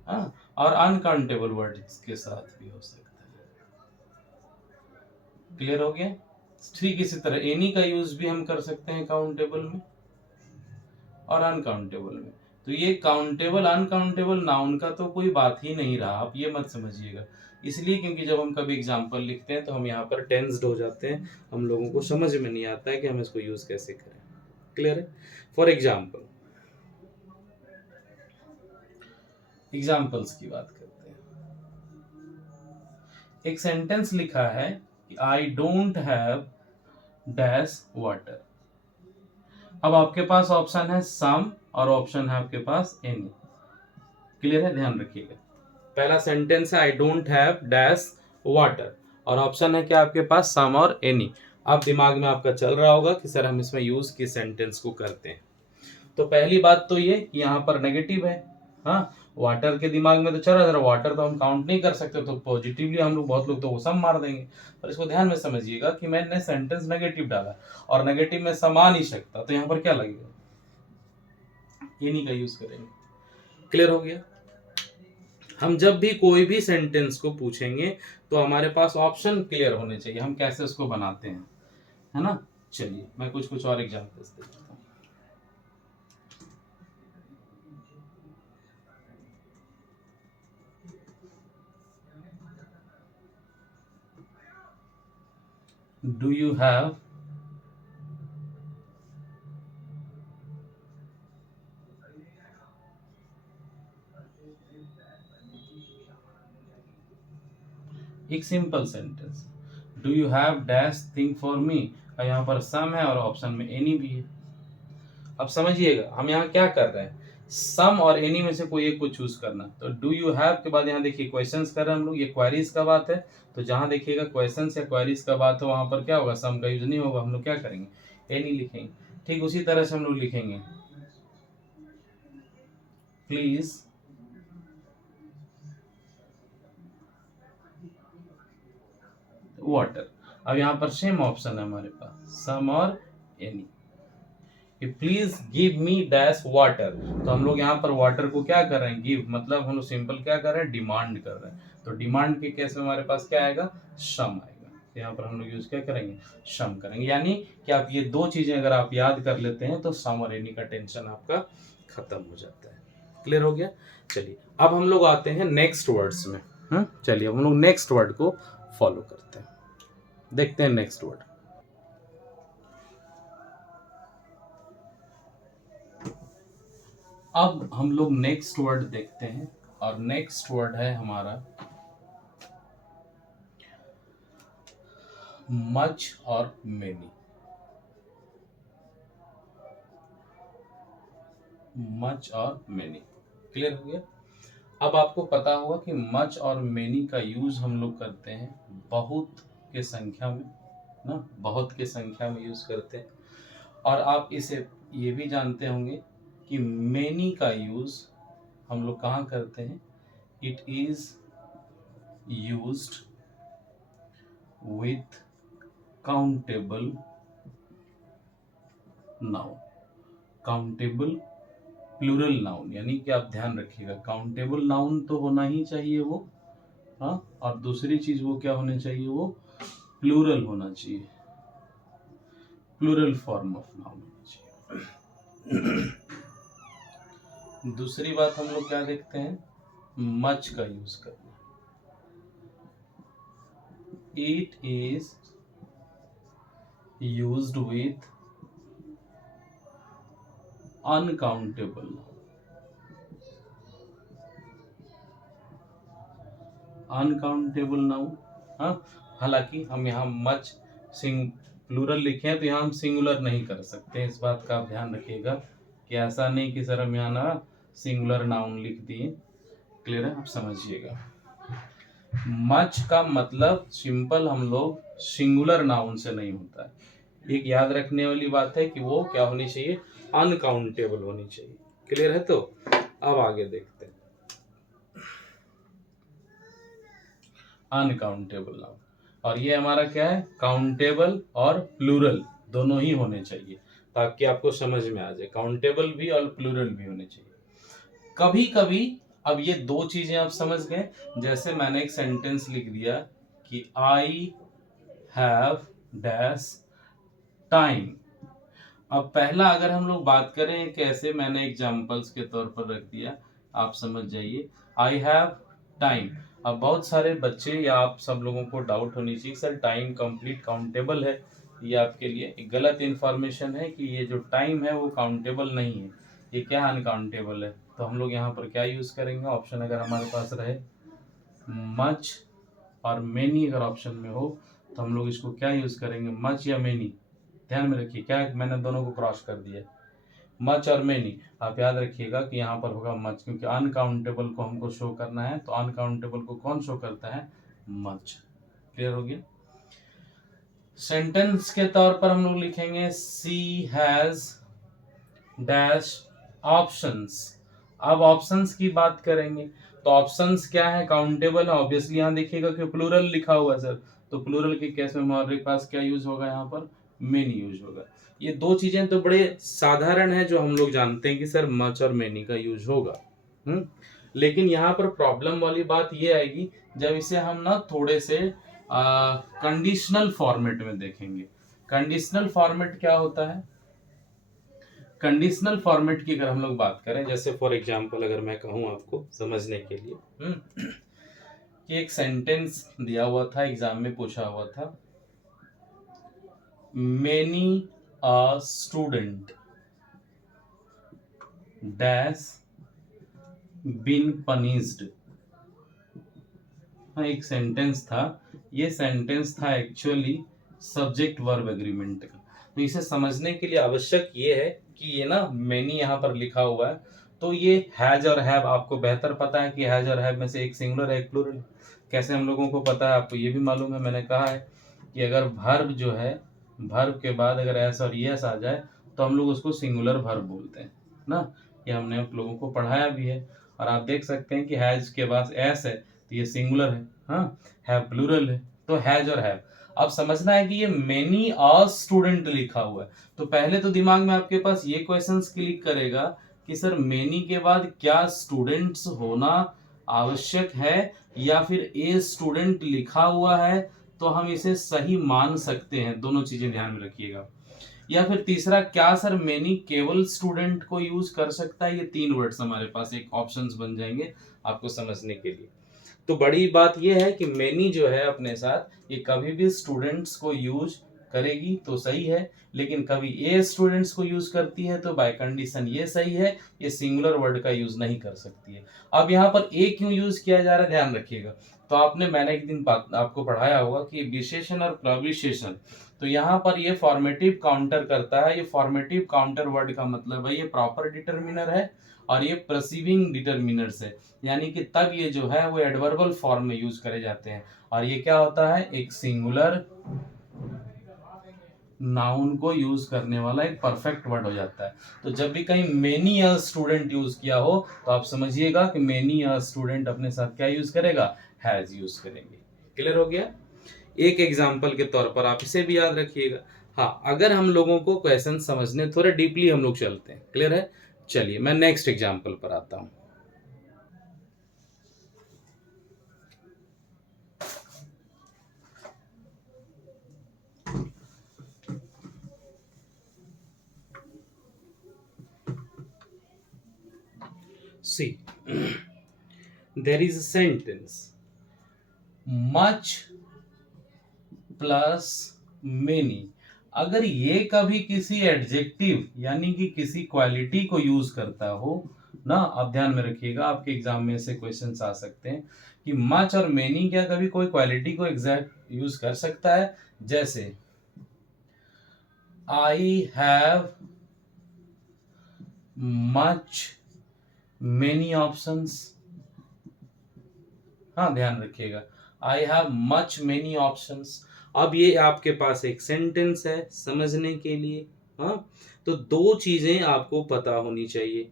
हाँ, और अनकाउंटेबल वर्ड्स के साथ भी हो सकता है। क्लियर हो गया? ठीक इसी तरह एनी का यूज भी हम कर सकते हैं काउंटेबल में और अनकाउंटेबल में। तो ये काउंटेबल अनकाउंटेबल नाउन का तो कोई बात ही नहीं रहा, आप ये मत समझिएगा। इसलिए क्योंकि जब हम कभी एग्जाम्पल लिखते हैं तो हम यहाँ पर टेंस्ड हो जाते हैं, हम लोगों को समझ में नहीं आता है कि हम इसको यूज कैसे करें। क्लियर है? फॉर एग्जाम्पल, एग्जाम्पल्स की बात करते हैं। एक सेंटेंस लिखा है कि I don't have dash water. अब आपके पास ऑप्शन है सम और ऑप्शन है आपके पास एनी। क्लियर है? ध्यान रखिएगा, पहला सेंटेंस है I don't have dash water और ऑप्शन है क्या आपके पास, सम और एनी। अब दिमाग में आपका चल रहा होगा कि सर हम इसमें यूज किस सेंटेंस को करते हैं। तो पहली बात तो ये कि यहाँ पर नेगेटिव है। हाँ, वाटर के दिमाग में तो चल रहा है, वाटर तो हम काउंट नहीं कर सकते, तो पॉजिटिवली हम लोग, बहुत लोग तो वो सम मार देंगे। पर इसको ध्यान में समझिएगा कि मैंने सेंटेंस नेगेटिव डाला और नेगेटिव में सम आ नहीं सकता, तो यहाँ पर क्या लगेगा, एनी का यूज करेंगे। क्लियर हो गया? हम जब भी कोई भी सेंटेंस को पूछेंगे तो हमारे पास ऑप्शन क्लियर होने चाहिए, हम कैसे उसको बनाते हैं, है ना। चलिए मैं कुछ कुछ और एग्जांपल्स देता हूँ। डू यू हैव एक simple sentence, do you have dash thing for me, यहाँ पर सम है और ऑप्शन में एनी भी है। अब समझिएगा हम यहाँ क्या कर रहे हैं, सम और एनी में से कोई एक को चूज करना। तो डू यू हैव के बाद यहाँ देखिए क्वेश्चंस कर रहे हैं हम लोग, ये क्वेरीज का बात है, तो जहां देखिएगा क्वेश्चंस या क्वेरीज का बात हो वहां पर क्या होगा, सम का यूज नहीं होगा, हम लोग क्या करेंगे, एनी लिखेंगे। ठीक उसी तरह से हम लोग लिखेंगे प्लीज वाटर। अब यहाँ पर सेम ऑप्शन है हमारे पास, सम और any. Please give me dash water, तो हम लोग यहाँ पर वाटर को क्या कर रहे हैं, गिव, मतलब हम लोग सिंपल क्या कर रहे हैं, डिमांड कर रहे हैं। तो डिमांड के केस में हमारे पास क्या आएगा, सम आएगा। तो यहाँ पर हम लोग यूज क्या करेंगे, सम करेंगे। यानी कि आप ये दो चीजें अगर आप याद कर लेते हैं तो सम और एनी का टेंशन आपका खत्म हो जाता है। क्लियर हो गया। चलिए अब हम लोग आते हैं नेक्स्ट वर्ड्स में। चलिए हम लोग नेक्स्ट वर्ड को फॉलो करते हैं, देखते हैं नेक्स्ट वर्ड। अब हम लोग नेक्स्ट वर्ड देखते हैं और नेक्स्ट वर्ड है हमारा मच और मेनी। मच और मेनी, क्लियर हो गया। अब आपको पता होगा कि मच और मेनी का यूज हम लोग करते हैं बहुत के संख्या में ना, बहुत के संख्या में यूज करते हैं। और आप इसे ये भी जानते होंगे कि मेनी का यूज हम लोग कहाँ करते हैं, it is used with countable noun. Countable plural noun, यानी कि आप ध्यान रखिएगा काउंटेबल नाउन तो होना ही चाहिए वो, हाँ, और दूसरी चीज वो क्या होनी चाहिए, वो प्लूरल होना चाहिए, प्लूरल फॉर्म ऑफ नाउन होना चाहिए। दूसरी बात हम लोग क्या देखते हैं, मच का यूज करना। It is used with uncountable. Uncountable noun, हाँ, हालांकि हम यहाँ मच प्लूरल लिखे हैं तो यहाँ हम सिंगुलर नहीं कर सकते, इस बात का आप ध्यान रखिएगा कि ऐसा नहीं कि सर हम यहाँ ना सिंगुलर नाउन लिख दिए। क्लियर है, आप समझिएगा। मच का मतलब सिंपल हम लोग सिंगुलर नाउन से नहीं होता है। एक याद रखने वाली बात है कि वो क्या होनी चाहिए, अनकाउंटेबल होनी चाहिए। क्लियर है। तो अब आगे देखते हैं अनकाउंटेबल नाउन, और ये हमारा क्या है, काउंटेबल और प्लूरल दोनों ही होने चाहिए, ताकि आपको समझ में आ जाए, काउंटेबल भी और प्लूरल भी होने चाहिए। कभी कभी अब ये दो चीजें आप समझ गए, जैसे मैंने एक सेंटेंस लिख दिया कि आई हैव डैश टाइम। अब पहला अगर हम लोग बात करें कैसे, मैंने एग्जांपल्स के तौर पर रख दिया, आप समझ जाइए, आई हैव टाइम। अब बहुत सारे बच्चे या आप सब लोगों को डाउट होनी चाहिए सर टाइम कंप्लीट काउंटेबल है, ये आपके लिए एक गलत इंफॉर्मेशन है कि ये जो टाइम है वो काउंटेबल नहीं है, ये क्या अनकाउंटेबल है। तो हम लोग यहाँ पर क्या यूज करेंगे, ऑप्शन अगर हमारे पास रहे मच और मेनी अगर ऑप्शन में हो तो हम लोग इसको क्या यूज करेंगे, मच या मेनी। ध्यान में रखिए क्या है, मैंने दोनों को क्रॉस कर दिया, मच और मेनी। आप याद रखिएगा कि यहाँ पर होगा मच, क्योंकि अनकाउंटेबल को हमको शो करना है, तो अनकाउंटेबल को कौन शो करता है, मच। क्लियर हो गया। सेंटेंस के तौर पर हम लोग लिखेंगे सी हैज डैश ऑप्शंस। अब ऑप्शंस की बात करेंगे तो ऑप्शंस क्या है, काउंटेबल है ऑब्वियसली। यहाँ देखिएगा कि प्लूरल लिखा हुआ है सर, तो प्लूरल के केस में हमारे पास क्या यूज होगा, यहाँ पर मेनी यूज होगा। ये दो चीजें तो बड़े साधारण है जो हम लोग जानते हैं कि सर मच और मेनी का यूज होगा। लेकिन यहाँ पर प्रॉब्लम वाली बात ये आएगी जब इसे हम ना थोड़े से कंडीशनल फॉर्मेट में देखेंगे। कंडीशनल फॉर्मेट क्या होता है, कंडीशनल फॉर्मेट की अगर हम लोग बात करें, जैसे फॉर एग्जांपल अगर मैं कहूं आपको समझने के लिए कि एक सेंटेंस दिया हुआ था, एग्जाम में पूछा हुआ था, many a student dash been punished हाँ, एक सेंटेंस था, ये सेंटेंस था एक्चुअली सब्जेक्ट वर्ब एग्रीमेंट का। तो इसे समझने के लिए आवश्यक ये है कि ये ना मैनी यहाँ पर लिखा हुआ है, तो ये हैज और हैव आपको बेहतर पता है कि हैज और हैव में से एक सिंगुलर है एक प्लूरल। कैसे हम लोगों को पता है, आपको ये भी मालूम है, मैंने कहा है कि अगर वर्ब जो है, वर्ब के बाद अगर एस और यस आ जाए तो हम लोग उसको सिंगुलर वर्ब बोलते हैं ना। ये हमने आप लोगों को पढ़ाया भी है। और आप देख सकते हैं कि हैज के बाद एस है तो ये सिंगुलर है, हाँ, हैव प्लूरल है, तो हैज और हैव। अब समझना है कि ये मेनी अ स्टूडेंट लिखा हुआ है, तो पहले तो दिमाग में आपके पास ये क्वेश्चंस क्लिक करेगा कि सर मेनी के बाद क्या स्टूडेंट्स होना आवश्यक है, या फिर ए स्टूडेंट लिखा हुआ है तो हम इसे सही मान सकते हैं। दोनों चीजें ध्यान में रखिएगा। या फिर तीसरा, क्या सर मेनी केवल स्टूडेंट को यूज कर सकता है। ये तीन वर्ड्स हमारे पास एक ऑप्शंस बन जाएंगे आपको समझने के लिए। तो बड़ी बात यह है कि मेनी जो है अपने साथ ये कभी भी स्टूडेंट्स को यूज करेगी तो सही है, लेकिन कभी ए स्टूडेंट्स को यूज करती है तो बाय कंडीशन ये सही है, ये सिंगुलर वर्ड का यूज नहीं कर सकती है। अब यहाँ पर ए क्यों यूज किया जा रहा है, ध्यान रखिएगा। तो आपने मैंने एक दिन आपको पढ़ाया होगा कि विशेषण और प्रविशेषण, तो यहाँ पर ये फॉर्मेटिव काउंटर करता है। ये फॉर्मेटिव काउंटर वर्ड का मतलब है ये प्रॉपर डिटर्मिनर है और ये प्रेसिविंग डिटर्मिनर्स है, यानी कि तब ये जो है वो एडवर्बल फॉर्म में यूज करे जाते हैं। और ये क्या होता है, एक सिंगुलर नाउन को यूज करने वाला एक परफेक्ट वर्ड हो जाता है। तो जब भी कहीं मेनी अ स्टूडेंट यूज किया हो तो आप समझिएगा कि मेनी अ स्टूडेंट अपने साथ क्या यूज करेगा, हैज यूज करेंगे। क्लियर हो गया। एक एग्जाम्पल के तौर पर आप इसे भी याद रखिएगा। हाँ, अगर हम लोगों को क्वेश्चन समझने थोड़े डीपली हम लोग चलते हैं, क्लियर है। चलिए मैं नेक्स्ट एग्जाम्पल पर आता हूं। See, there is a sentence, much plus many. अगर ये कभी किसी एडजेक्टिव यानी कि किसी क्वालिटी को यूज करता हो ना, आप ध्यान में रखिएगा, आपके एग्जाम में से क्वेश्चंस आ सकते हैं कि मच और मेनी क्या कभी कोई क्वालिटी को एग्जैक्ट यूज कर सकता है। जैसे आई हैव मच मेनी ऑप्शंस। हाँ, ध्यान रखिएगा, आई हैव मच मेनी ऑप्शंस। अब ये आपके पास एक सेंटेंस है समझने के लिए। हाँ, तो दो चीजें आपको पता होनी चाहिए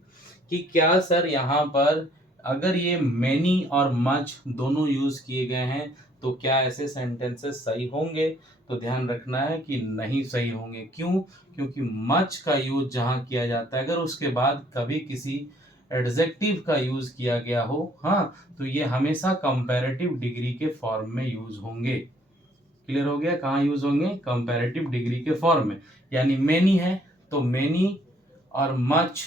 कि क्या सर यहाँ पर अगर ये मेनी और मच दोनों यूज किए गए हैं तो क्या ऐसे सेंटेंसेस सही होंगे। तो ध्यान रखना है कि नहीं सही होंगे। क्यों? क्योंकि मच का यूज जहां किया जाता है अगर उसके बाद कभी किसी एडजेक्टिव का यूज किया गया हो, हाँ, तो ये हमेशा कंपैरेटिव डिग्री के फॉर्म में यूज होंगे। क्लियर हो गया, कहाँ यूज होंगे, कंपैरेटिव डिग्री के फॉर्म में। यानी मेनी है तो मेनी और मच,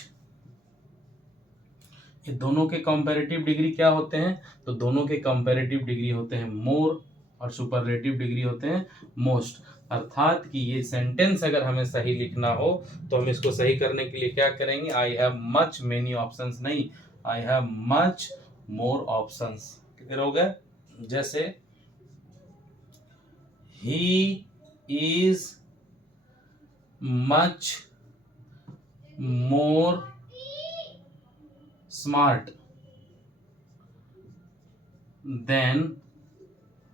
ये दोनों के कंपैरेटिव डिग्री क्या होते हैं, तो दोनों के कंपैरेटिव डिग्री होते हैं मोर और सुपरलेटिव डिग्री होते हैं मोस्ट। अर्थात कि ये सेंटेंस अगर हमें सही लिखना हो तो हम इसको सही करने के लिए क्या करेंगे, I have much many options नहीं, I have much more options. Clear हो गया। जैसे he is much more smart than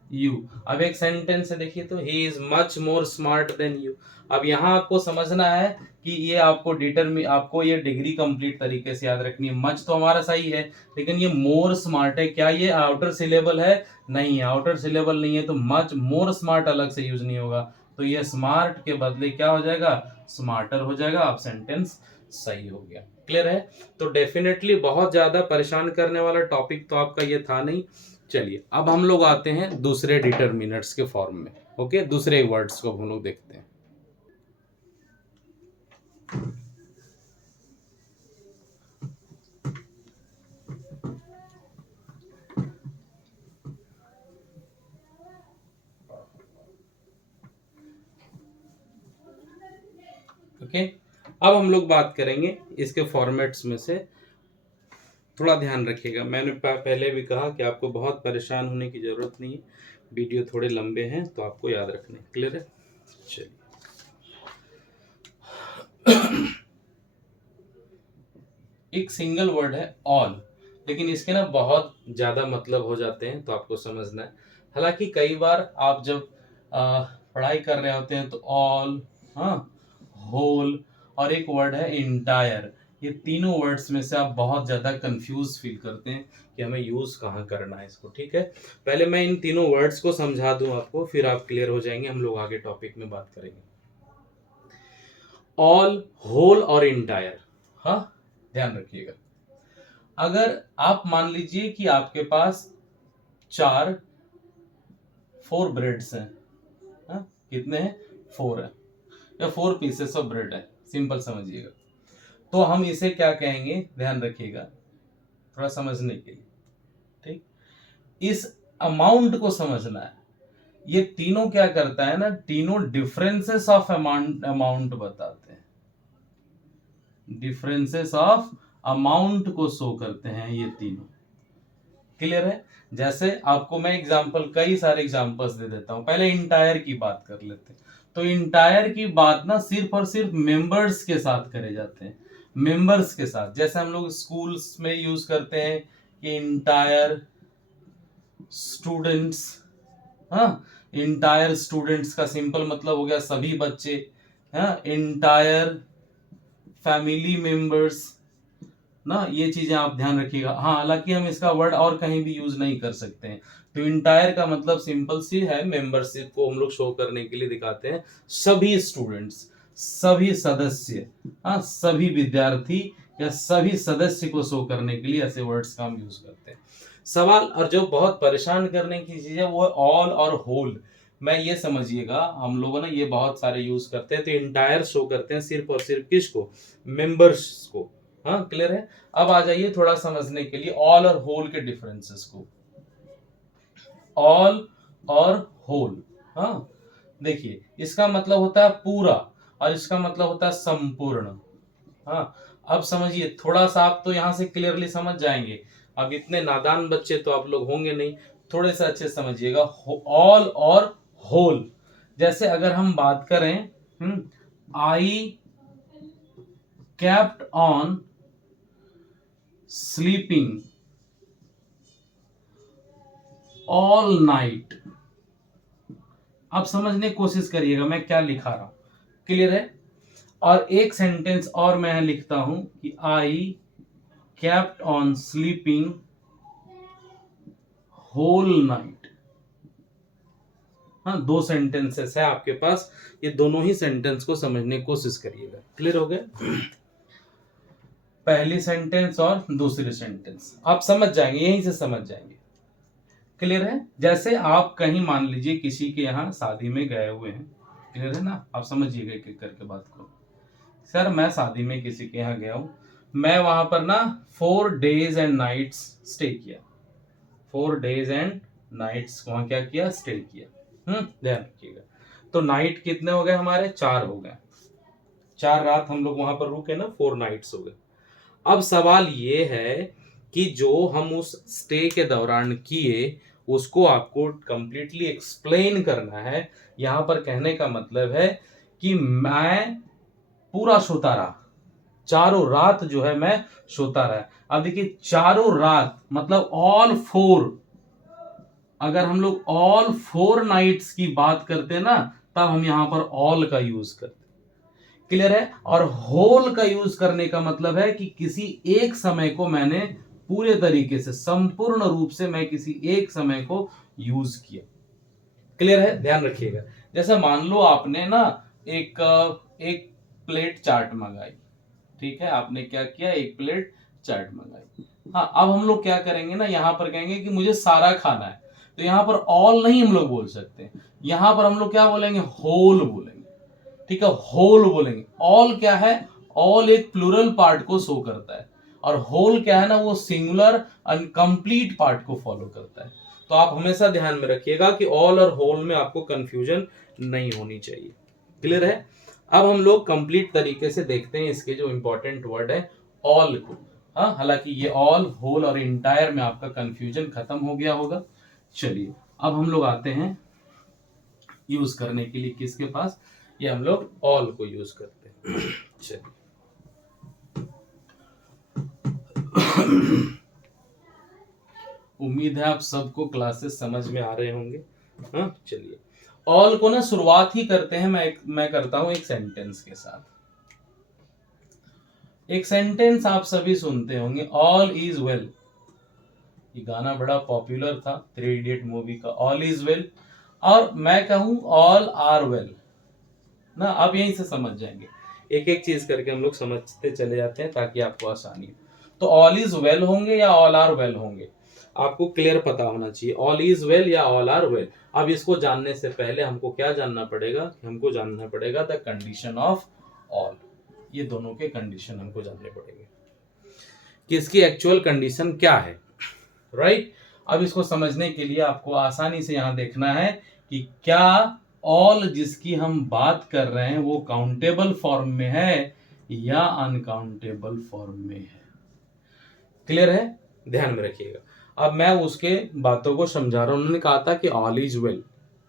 you. अब एक सेंटेंस है देखिए, तो he is much more smart than you. अब यहाँ आपको समझना है कि ये आपको ये डिग्री कंप्लीट तरीके से याद रखनी है। मच तो हमारा सही है, लेकिन ये मोर स्मार्ट है, क्या ये आउटर सिलेबल है, नहीं है, आउटर सिलेबल नहीं है, तो मच मोर स्मार्ट अलग से यूज नहीं होगा, तो ये स्मार्ट के बदले क्या हो जाएगा, स्मार्टर हो जाएगा। आप सेंटेंस सही हो गया। क्लियर है। तो डेफिनेटली बहुत ज्यादा परेशान करने वाला टॉपिक तो आपका ये था नहीं। चलिए अब हम लोग आते हैं दूसरे डिटर्मिनर्स के फॉर्म में। ओके, दूसरे वर्ड्स को हम लोग देखते हैं। ओके, अब हम लोग बात करेंगे इसके फॉर्मेट्स में से थोड़ा ध्यान रखिएगा। मैंने पहले भी कहा कि आपको बहुत परेशान होने की ज़रूरत नहीं है, वीडियो थोड़े लंबे हैं तो आपको याद रखने। क्लियर है? चलिए, एक सिंगल वर्ड है ऑल, लेकिन इसके ना बहुत ज़्यादा मतलब हो जाते हैं, तो आपको समझना है। हालांकि कई बार आप जब पढ़ाई कर रहे होते हैं तो ऑल, हाँ, होल और एक वर्ड है इंटायर, ये तीनों वर्ड्स में से आप बहुत ज़्यादा कंफ्यूज फील करते हैं कि हमें यूज़ कहाँ करना है इसको। ठीक है, पहले मैं इन तीनों वर्ड्स को समझा दूं आपको, फिर आप क्लियर हो जाएंगे, हम लोग आगे टॉपिक में बात करेंगे। ऑल, होल और इंटायर, हाँ, ध्यान रखिएगा। अगर आप मान लीजिए कि आपके पास 4 ब्रेड्स हैं, हाँ? कितने हैं? 4 है, या 4 पीसेस ऑफ ब्रेड है, सिंपल समझिएगा। तो हम इसे क्या कहेंगे, ध्यान रखिएगा थोड़ा समझने के लिए। ठीक, इस अमाउंट को समझना है। ये तीनों क्या करता है ना, तीनों डिफरेंसेस ऑफ अमाउंट बताते हैं, डिफरेंसेस ऑफ अमाउंट को शो करते हैं ये तीनों। क्लियर है? जैसे आपको मैं कई सारे एग्जांपल्स दे देता हूं। पहले इंटायर की बात कर लेते हैं। तो इंटायर की बात ना सिर्फ और सिर्फ मेंबर्स के साथ करे जाते हैं, मेंबर्स के साथ। जैसे हम लोग स्कूल्स में यूज करते हैं कि इंटायर स्टूडेंट्स, हाँ, इंटायर स्टूडेंट्स का सिंपल मतलब हो गया सभी बच्चे, हाँ, इंटायर फैमिली मेंबर्स ना, ये चीजें आप ध्यान रखिएगा। हाँ, हालांकि हम इसका वर्ड और कहीं भी यूज नहीं कर सकते हैं। तो इंटायर का मतलब सिंपल सी है, मेंबरशिप को हम लोग शो करने के लिए दिखाते हैं, सभी स्टूडेंट्स, सभी सदस्य, हाँ, सभी विद्यार्थी या सभी सदस्य को शो करने के लिए ऐसे वर्ड्स का हम यूज करते हैं। सवाल और जो बहुत परेशान करने की चीज है वो है ऑल और होल। मैं ये समझिएगा, हम लोगों ने ये बहुत सारे यूज करते हैं। तो इंटायर शो करते हैं सिर्फ और सिर्फ किसको, मेंबर्स को। हाँ, क्लियर है? अब आ जाइए थोड़ा समझने के लिए ऑल और होल के डिफरेंसेस को। ऑल और होल, हाँ, देखिए इसका मतलब होता है पूरा और इसका मतलब होता है संपूर्ण। हाँ, अब समझिए थोड़ा सा, आप तो यहां से क्लियरली समझ जाएंगे। अब इतने नादान बच्चे तो आप लोग होंगे नहीं, थोड़े से अच्छे समझिएगा। ऑल और होल, जैसे अगर हम बात करें, आई kept on sleeping all night। अब समझने की कोशिश करिएगा मैं क्या लिखा रहा हूं, क्लियर है? और एक सेंटेंस और मैं लिखता हूं कि आई kept on sleeping whole night। हाँ, 2 सेंटेंसेस है आपके पास, ये दोनों ही सेंटेंस को समझने की कोशिश करिएगा। क्लियर हो गया? पहली सेंटेंस और दूसरी सेंटेंस आप समझ जाएंगे, यहीं से समझ जाएंगे। क्लियर है? जैसे आप कहीं मान लीजिए किसी के यहाँ शादी में गए हुए हैं, क्लियर है ना? आप समझिएगा एक एक करके बात को। सर मैं शादी में किसी के यहाँ गया हूं, मैं वहां पर ना 4 days and nights स्टे किया, 4 days and nights वहां क्या किया, स्टे किया। ध्यान रखिएगा। तो नाइट कितने हो गए हमारे, 4 हो गए, 4 रात हम लोग वहां पर रुके ना, 4 नाइट्स हो गए। अब सवाल ये है कि जो हम उस स्टे के दौरान किए उसको आपको कंप्लीटली एक्सप्लेन करना है। यहां पर कहने का मतलब है कि मैं पूरा सोता रहा, चारों रात जो है मैं सोता रहा। अब देखिए चारों रात मतलब ऑल 4, अगर हम लोग ऑल 4 नाइट्स की बात करते हैं ना, तब हम यहां पर ऑल का यूज करते। क्लियर है? और होल का यूज करने का मतलब है कि किसी एक समय को मैंने पूरे तरीके से, संपूर्ण रूप से मैं किसी एक समय को यूज किया। क्लियर है? ध्यान रखिएगा। जैसे मान लो आपने ना एक एक प्लेट चाट मंगाई, ठीक है, आपने क्या किया, एक प्लेट चाट मंगाई। हाँ, अब हम लोग क्या करेंगे ना, यहां पर कहेंगे कि मुझे सारा खाना है, तो यहां पर ऑल नहीं हम लोग बोल सकते, यहां पर हम लोग क्या बोलेंगे, होल बोलेंगे। ठीक है, होल बोलेंगे। ऑल क्या है, ऑल एक प्लूरल पार्ट को शो करता है, और होल क्या है ना, वो सिंगुलर अनकंप्लीट पार्ट को फॉलो करता है। तो आप हमेशा ध्यान में रखिएगा कि ऑल और होल में आपको कंफ्यूजन नहीं होनी चाहिए। क्लियर है? अब हम लोग कंप्लीट तरीके से देखते हैं इसके जो इंपॉर्टेंट वर्ड है ऑल को। हाँ, हालांकि ये ऑल, होल और इंटायर में आपका कंफ्यूजन खत्म हो गया होगा। चलिए अब हम लोग आते हैं यूज करने के लिए किसके पास, ये हम लोग ऑल को यूज करते हैं। चलिए उम्मीद है आप सबको क्लासेस समझ में आ रहे होंगे। हाँ चलिए, ऑल को ना शुरुआत ही करते हैं, मैं करता हूं एक सेंटेंस के साथ। एक सेंटेंस आप सभी सुनते होंगे, ऑल इज वेल। ये गाना बड़ा पॉपुलर था, थ्री इडियट मूवी का, ऑल इज वेल। और मैं कहूं ऑल आर वेल ना, आप यहीं से समझ जाएंगे, एक एक चीज करके हम लोग समझते चले जाते हैं ताकि आपको आसानी हो। तो ऑल इज वेल होंगे या ऑल आर वेल होंगे, आपको क्लियर पता होना चाहिए, ऑल इज वेल या ऑल आर वेल। अब इसको जानने से पहले हमको क्या जानना पड़ेगा, हमको जानना पड़ेगा द कंडीशन ऑफ ऑल। ये दोनों के कंडीशन हमको जानने पड़ेंगे कि इसकी एक्चुअल कंडीशन क्या है, राइट। अब इसको समझने के लिए आपको आसानी से यहां देखना है कि क्या ऑल जिसकी हम बात कर रहे हैं वो काउंटेबल फॉर्म में है या अनकाउंटेबल फॉर्म में है। क्लियर है, ध्यान में रखिएगा। अब मैं उसके बातों को समझा रहा हूं। उन्होंने कहा था कि ऑल इज वेल,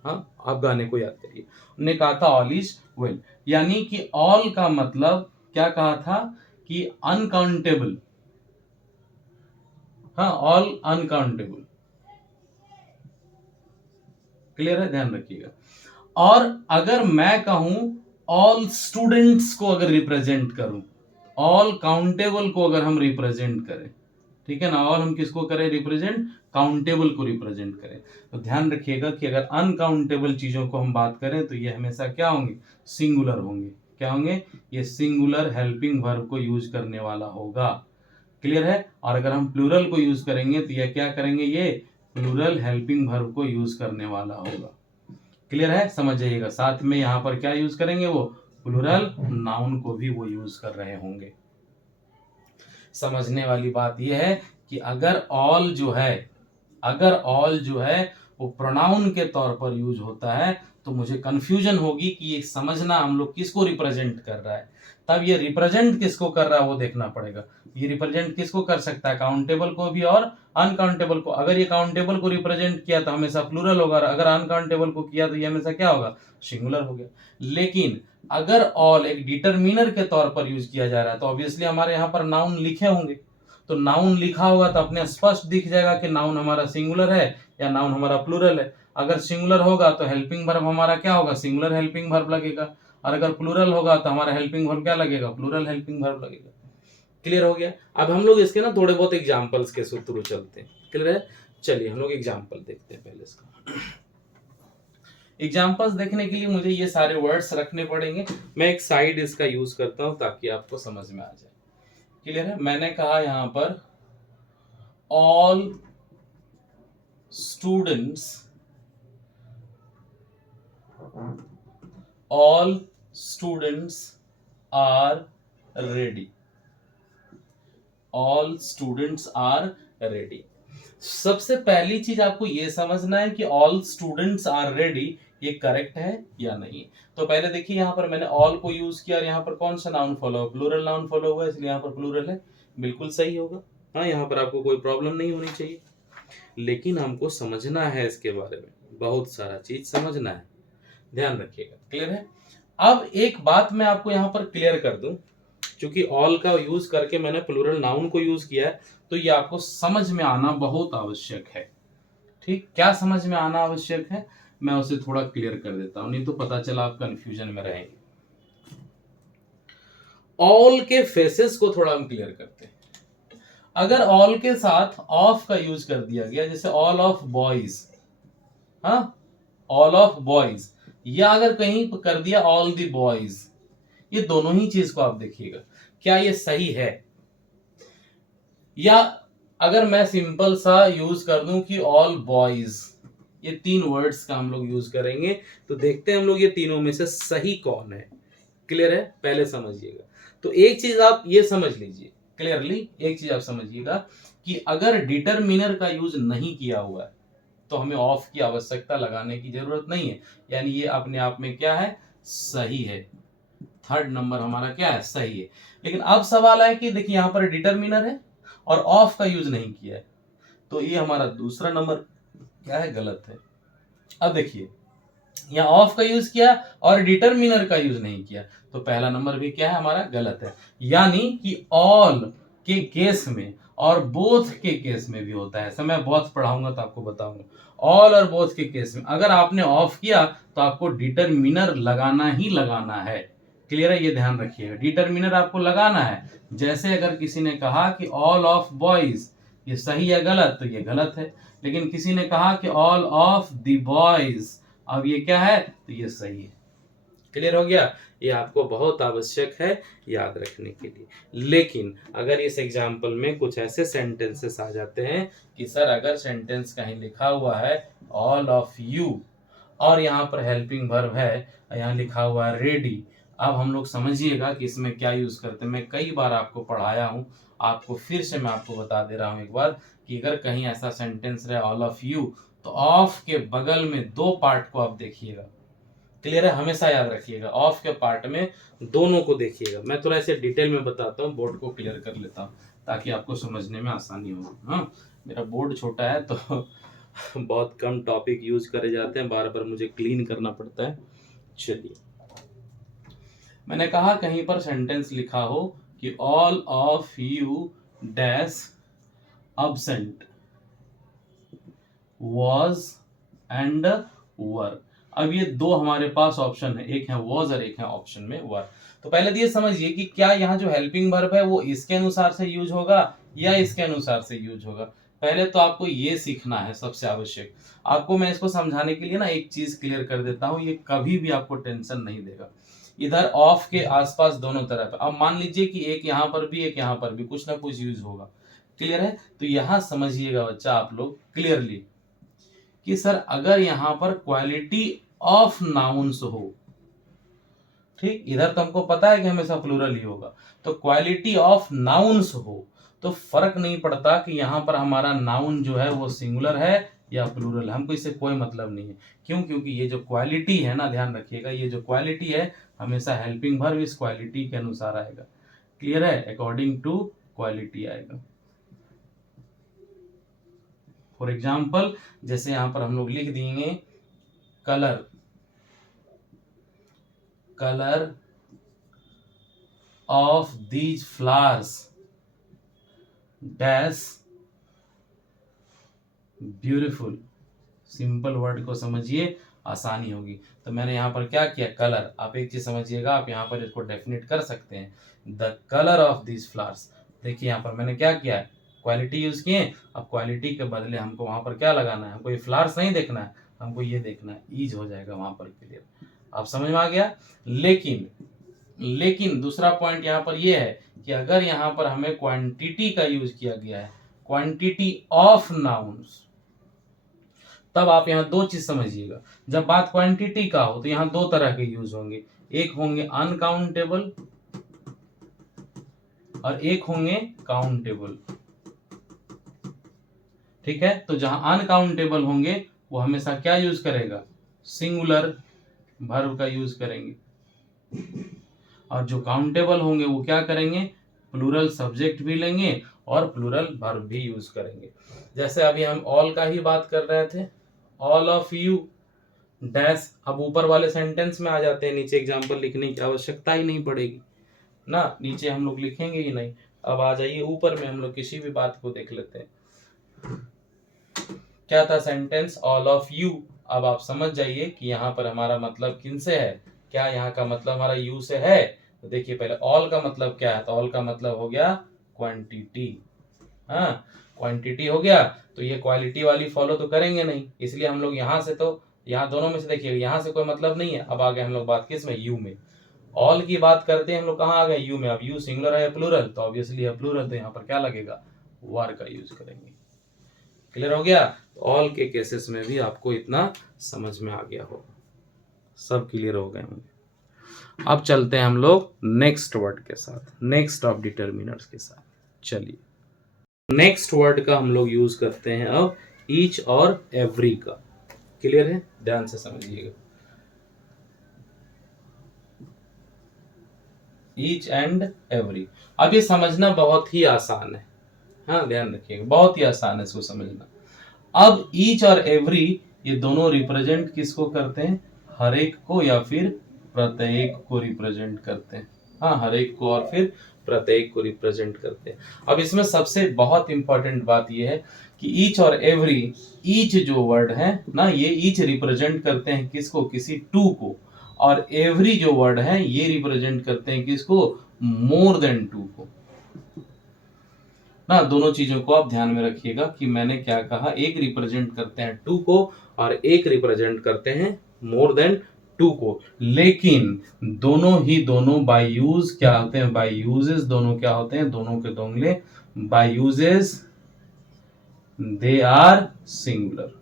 हाँ आप गाने को याद करिए, उन्होंने कहा था ऑल इज वेल, यानी कि ऑल का मतलब क्या कहा था कि अनकाउंटेबल, हाँ ऑल अनकाउंटेबल। क्लियर है, ध्यान रखिएगा। और अगर मैं कहूं ऑल स्टूडेंट्स को अगर रिप्रेजेंट करूं, ऑल काउंटेबल को अगर हम रिप्रेजेंट करें, ठीक है ना, ऑल हम किसको करें रिप्रेजेंट, काउंटेबल को रिप्रेजेंट करें। तो ध्यान रखिएगा कि अगर अनकाउंटेबल चीजों को हम बात करें तो ये हमेशा क्या होंगे, सिंगुलर होंगे। क्या होंगे, ये सिंगुलर हेल्पिंग वर्ब को यूज करने वाला होगा। क्लियर है। और अगर हम प्लूरल को यूज करेंगे तो ये क्या करेंगे, ये प्लूरल हेल्पिंग वर्ब को यूज करने वाला होगा। क्लियर है, समझ जाइएगा। साथ में यहां पर क्या यूज करेंगे, वो प्लूरल नाउन को भी वो यूज कर रहे होंगे। समझने वाली बात यह है कि अगर ऑल जो है, अगर ऑल जो है वो प्रोनाउन के तौर पर यूज होता है तो मुझे कंफ्यूजन होगी कि ये समझना हम लोग किसको रिप्रेजेंट कर रहा है। तब ये रिप्रेजेंट किसको कर रहा है वो देखना पड़ेगा। ये रिप्रेजेंट किसको कर सकता है, काउंटेबल को भी और अनकाउंटेबल को। अगर ये काउंटेबल को रिप्रेजेंट किया तो हमेशा प्लूरल होगा, अगर अनकाउंटेबल को किया तो ये हमेशा क्या होगा, सिंगुलर हो गया। लेकिन अगर ऑल एक डिटरमिनर के तौर पर यूज किया जा रहा है तो ऑब्वियसली हमारे यहाँ पर नाउन लिखे होंगे, तो नाउन लिखा होगा तो अपने स्पष्ट दिख जाएगा कि नाउन हमारा सिंगुलर है या नाउन हमारा प्लूरल है। अगर सिंगुलर होगा तो हेल्पिंग वर्ब हमारा क्या होगा, सिंगुलर हेल्पिंग वर्ब लगेगा, और अगर प्लूरल होगा तो हमारा हेल्पिंग वर्ब क्या लगेगा, प्लूरल हेल्पिंग वर्ब लगेगा। क्लियर हो गया। अब हम लोग इसके ना थोड़े बहुत एग्जांपल्स के थ्रू चलते हैं। क्लियर है, चलिए हम लोग एग्जांपल देखते हैं। पहले इसका एग्जांपल्स देखने के लिए मुझे ये सारे वर्ड्स रखने पड़ेंगे। मैं एक साइड इसका यूज करता हूं ताकि आपको समझ में आ जाए। क्लियर है, मैंने कहा यहां पर all students, all students are ready, all students are ready. सबसे पहली चीज आपको यह समझना है कि ऑल स्टूडेंट्स आर रेडी ये करेक्ट है या नहीं। तो पहले देखिए यहां पर मैंने ऑल को यूज किया और यहां पर कौन सा नाउन फॉलो हुआ, प्लूरल नाउन फॉलो हुआ, इसलिए यहां पर प्लूरल है, बिल्कुल सही होगा। हाँ यहां पर आपको कोई प्रॉब्लम नहीं होनी चाहिए। लेकिन हमको समझना है इसके बारे में, बहुत सारा चीज समझना है, ध्यान रखिएगा। क्लियर है। अब एक बात मैं आपको यहां पर क्लियर कर दूं, क्योंकि ऑल का यूज करके मैंने प्लूरल नाउन को यूज किया है तो ये आपको समझ में आना बहुत आवश्यक है। ठीक, क्या समझ में आना आवश्यक है, मैं उसे थोड़ा क्लियर कर देता हूं, नहीं तो पता चला आप कंफ्यूजन में रहेंगे। ऑल के फेसेस को थोड़ा हम क्लियर करते हैं। अगर ऑल के साथ ऑफ का यूज कर दिया गया, जैसे ऑल ऑफ बॉयज, हाँ ऑल ऑफ बॉयज, या अगर कहीं कर दिया ऑल द बॉयज, ये दोनों ही चीज को आप देखिएगा, क्या ये सही है। या अगर मैं सिंपल सा यूज कर दूं कि ऑल बॉयज, ये तीन वर्ड्स का हम लोग यूज करेंगे, तो देखते हैं हम लोग ये तीनों में से सही कौन है। क्लियर है, पहले समझिएगा। तो एक चीज आप ये समझ लीजिए क्लियरली, एक चीज आप समझिएगा कि अगर डिटरमिनर का यूज नहीं किया हुआ है तो हमें ऑफ की आवश्यकता लगाने की जरूरत नहीं है, यानी ये अपने आप में क्या है, सही है। थर्ड नंबर हमारा क्या है, सही है। लेकिन अब सवाल है कि देखिए यहां पर डिटरमिनर है और ऑफ का यूज नहीं किया है, तो ये हमारा दूसरा नंबर क्या है, गलत है। अब देखिए यहाँ ऑफ का यूज किया और डिटरमिनर का यूज नहीं किया, तो पहला नंबर भी क्या है हमारा, गलत है। यानी कि ऑल के केस में और बोथ के केस में भी होता है, ऐसा मैं बहुत पढ़ाऊंगा तो आपको बताऊंगा। ऑल और बोथ के केस में अगर आपने ऑफ किया तो आपको डिटरमिनर लगाना ही लगाना है। क्लियर है, ये ध्यान रखिएगा, डिटरमिनर आपको लगाना है। जैसे अगर किसी ने कहा कि ऑल ऑफ बॉयज, ये सही है गलत, तो ये गलत है। लेकिन किसी ने कहा कि ऑल ऑफ द बॉयज, अब ये क्या है, तो ये सही है। क्लियर हो गया, ये आपको बहुत आवश्यक है याद रखने के लिए। लेकिन अगर इस एग्जाम्पल में कुछ ऐसे सेंटेंसेस आ जाते हैं कि सर अगर सेंटेंस कहीं लिखा हुआ है ऑल ऑफ यू और यहाँ पर हेल्पिंग वर्ब है, यहाँ लिखा हुआ है रेडी, अब हम लोग समझिएगा कि इसमें क्या यूज करते हैं। मैं कई बार आपको पढ़ाया हूँ, आपको फिर से मैं आपको बता दे रहा हूँ एक बार कि अगर कहीं ऐसा सेंटेंस रहे ऑल ऑफ यू, तो ऑफ के बगल में दो पार्ट को आप देखिएगा। क्लियर है, हमेशा याद रखिएगा, ऑफ के पार्ट में दोनों को देखिएगा। मैं थोड़ा ऐसे डिटेल में बताता हूँ, बोर्ड को क्लियर कर लेता हूँ ताकि आपको समझने में आसानी हो। हाँ, मेरा बोर्ड छोटा है तो बहुत कम टॉपिक यूज करे जाते हैं, बार बार मुझे क्लीन करना पड़ता है। चलिए, मैंने कहा कहीं पर सेंटेंस लिखा हो कि all of you dash absent was and were. अब ये दो हमारे पास ऑप्शन है, एक है was और एक है ऑप्शन में वर। तो पहले तो ये समझिए कि क्या यहाँ जो हेल्पिंग वर्ब है वो इसके अनुसार से यूज होगा या इसके अनुसार से यूज होगा। पहले तो आपको ये सीखना है, सबसे आवश्यक। आपको मैं इसको समझाने के लिए ना एक चीज क्लियर कर देता हूँ, ये कभी भी आपको टेंशन नहीं देगा। इधर ऑफ के आसपास दोनों तरफ, अब मान लीजिए कि एक यहाँ पर भी एक यहाँ पर भी कुछ ना कुछ यूज होगा। क्लियर है, तो यहां समझिएगा बच्चा आप लोग क्लियरली कि सर अगर यहां पर क्वालिटी ऑफ नाउन्स हो, ठीक, इधर तो हमको पता है कि हमेशा प्लूरल ही होगा, तो क्वालिटी ऑफ नाउन्स हो तो फर्क नहीं पड़ता कि यहां पर हमारा नाउन जो है वो सिंगुलर है या प्लूरल, हमको इससे कोई मतलब नहीं है। क्यों, क्योंकि ये जो क्वालिटी है ना, ध्यान रखिएगा, ये जो क्वालिटी है हमेशा हेल्पिंग वर्ब इस क्वालिटी के अनुसार आएगा। क्लियर है, अकॉर्डिंग टू क्वालिटी आएगा। फॉर एग्जाम्पल जैसे यहां पर हम लोग लिख देंगे colour, colour of these flowers dash beautiful. Simple word को समझिए, आसानी होगी। तो मैंने यहाँ पर क्या किया, कलर। आप एक चीज समझिएगा, आप यहाँ पर इसको डेफिनेट कर सकते हैं, the colour of this flowers. देखिए यहाँ पर मैंने क्या किया है, क्वालिटी यूज किए। अब क्वालिटी के बदले हमको वहां पर क्या लगाना है, हमको ये फ्लावर्स नहीं देखना है, हमको ये देखना है, ईज हो जाएगा वहां पर क्लियर। आप समझ में आ गया। लेकिन लेकिन दूसरा पॉइंट यहाँ पर ये है कि अगर यहाँ पर हमें क्वांटिटी का यूज किया गया है, क्वांटिटी ऑफ नाउन्स, तब आप यहाँ दो चीज समझिएगा। जब बात क्वांटिटी का हो तो यहाँ दो तरह के यूज होंगे, एक होंगे अनकाउंटेबल और एक होंगे काउंटेबल। ठीक है, तो जहां अनकाउंटेबल होंगे वो हमेशा क्या यूज करेगा, सिंगुलर वर्ब का यूज करेंगे, और जो काउंटेबल होंगे वो क्या करेंगे, प्लूरल सब्जेक्ट भी लेंगे और प्लूरल वर्ब भी यूज करेंगे। जैसे अभी हम ऑल का ही बात कर रहे थे, ऑल ऑफ यू डैश, अब ऊपर वाले सेंटेंस में आ जाते हैं, नीचे एग्जाम्पल लिखने की आवश्यकता ही नहीं पड़ेगी ना, नीचे हम लोग लिखेंगे ही नहीं। अब आ जाइए ऊपर में, हम लोग किसी भी बात को देख लेते हैं। क्या था सेंटेंस, ऑल ऑफ यू। अब आप समझ जाइए कि यहाँ पर हमारा मतलब किन से है, क्या यहाँ का मतलब हमारा यू से है। तो देखिए पहले ऑल का मतलब क्या है, तो ऑल का मतलब हो गया क्वांटिटी। हाँ, क्वांटिटी हो गया, तो ये क्वालिटी वाली फॉलो तो करेंगे नहीं, इसलिए हम लोग यहाँ से, तो यहाँ दोनों में से देखिए यहाँ से कोई मतलब नहीं है। अब आ गए हम लोग बात किस में, यू में। ऑल की बात करते हैं हम लोग, कहाँ आ गए, यू में। अब यू सिंगुलर है या प्लूरल, तो ऑब्वियसली है प्लूरल, तो यहाँ पर क्या लगेगा, वर का यूज करेंगे। क्लियर हो गया, ऑल के केसेस में भी आपको इतना समझ में आ गया होगा, सब क्लियर हो गए होंगे। अब चलते हैं हम लोग नेक्स्ट वर्ड के साथ, नेक्स्ट ऑफ डिटर्मिनर्स के साथ। चलिए, नेक्स्ट वर्ड का हम लोग यूज करते हैं अब ईच और एवरी का। क्लियर है, ध्यान से समझिएगा, ईच एंड एवरी। अब ये समझना बहुत ही आसान है, हाँ ध्यान रखिएगा, बहुत ही आसान है इसको समझना। अब ईच और एवरी ये दोनों रिप्रेजेंट किसको करते हैं? हर एक को या फिर प्रत्येक को रिप्रेजेंट करते हैं। हाँ, हर एक को और फिर प्रत्येक को रिप्रेजेंट करते हैं। अब इसमें सबसे बहुत इंपॉर्टेंट बात यह है कि ईच और एवरी, ईच जो वर्ड है ना, ये ईच रिप्रेजेंट करते हैं किसको? किसी टू को। और एवरी जो वर्ड है ये रिप्रेजेंट करते हैं किसको? मोर देन टू को ना। दोनों चीजों को आप ध्यान में रखिएगा कि मैंने क्या कहा, एक रिप्रेजेंट करते हैं टू को और एक रिप्रेजेंट करते हैं मोर देन टू को। लेकिन दोनों बाय यूज क्या होते हैं? बाय यूजेस दोनों क्या होते हैं? दोनों के दोंगले by uses they are singular.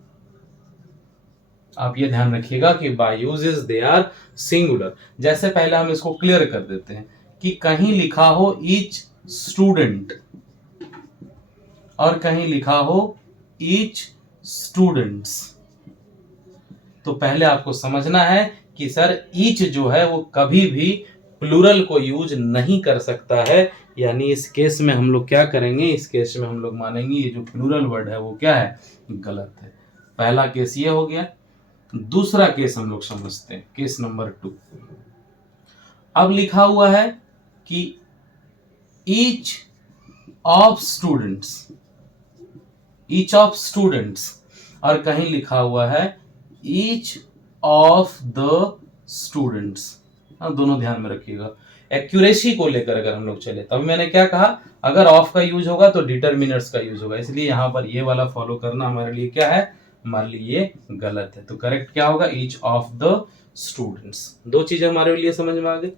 आप ये ध्यान रखिएगा कि by uses they are singular. जैसे पहले हम इसको क्लियर कर देते हैं कि कहीं लिखा हो ईच स्टूडेंट और कहीं लिखा हो ईच स्टूडेंट्स, तो पहले आपको समझना है कि सर ईच जो है वो कभी भी प्लूरल को यूज नहीं कर सकता है। यानी इस केस में हम लोग क्या करेंगे? इस केस में हम लोग मानेंगे ये जो प्लूरल वर्ड है वो क्या है? गलत है। पहला केस ये हो गया। दूसरा केस हम लोग समझते हैं, केस नंबर 2। अब लिखा हुआ है कि each of students, each of students, और कहीं लिखा हुआ है ईच ऑफ द स्टूडेंट्स। हाँ, दोनों ध्यान में रखिएगा। एक्यूरेसी को लेकर अगर हम लोग चले, तब मैंने क्या कहा, अगर ऑफ का यूज होगा तो डिटरमिनर्स का यूज होगा, इसलिए यहां पर ये वाला फॉलो करना हमारे लिए क्या है? हमारे लिए ये गलत है। तो करेक्ट क्या होगा? Each of the students. दो चीजें हमारे लिए समझ में आ गई।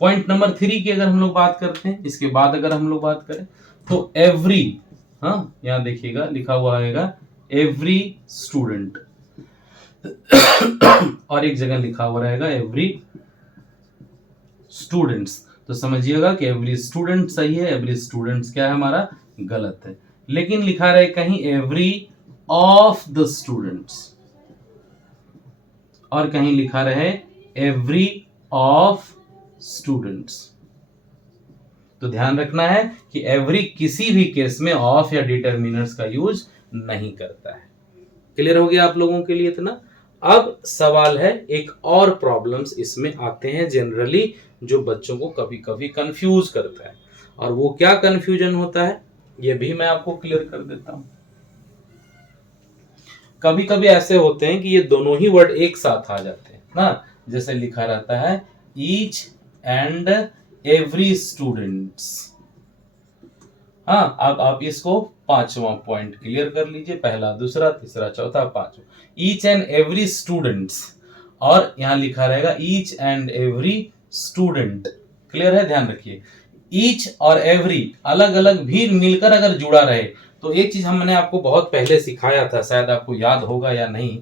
पॉइंट नंबर 3 की अगर हम लोग बात करते हैं, इसके बाद अगर हम लोग बात करें तो एवरी, हाँ यहां देखिएगा लिखा हुआ आएगा एवरी स्टूडेंट और एक जगह लिखा हुआ रहेगा एवरी स्टूडेंट्स। तो समझिएगा कि एवरी स्टूडेंट सही है, एवरी स्टूडेंट्स क्या है हमारा? गलत है। लेकिन लिखा रहे कहीं एवरी ऑफ द स्टूडेंट्स और कहीं लिखा रहे एवरी ऑफ स्टूडेंट्स। तो ध्यान रखना है कि एवरी किसी भी केस में ऑफ या डिटरमिनर्स का यूज नहीं करता है। क्लियर हो गया आप लोगों के लिए इतना? अब सवाल है, एक और प्रॉब्लम्स इसमें आते हैं जनरली जो बच्चों को कभी कभी कंफ्यूज करता है, और वो क्या कंफ्यूजन होता है ये भी मैं आपको क्लियर कर देता हूं। कभी कभी ऐसे होते हैं कि ये दोनों ही वर्ड एक साथ आ जाते हैं ना, जैसे लिखा रहता है ईच एंड एवरी स्टूडेंट्स। हाँ, अब आप इसको 5वां पॉइंट क्लियर कर लीजिए, पहला, दूसरा, तीसरा, चौथा, 5वां। ईच एंड एवरी स्टूडेंट्स और यहां लिखा रहेगा each and every student. Clear है? ध्यान रखिए, ईच और एवरी अलग अलग भी मिलकर अगर जुड़ा रहे तो एक चीज हमने आपको बहुत पहले सिखाया था, शायद आपको याद होगा या नहीं,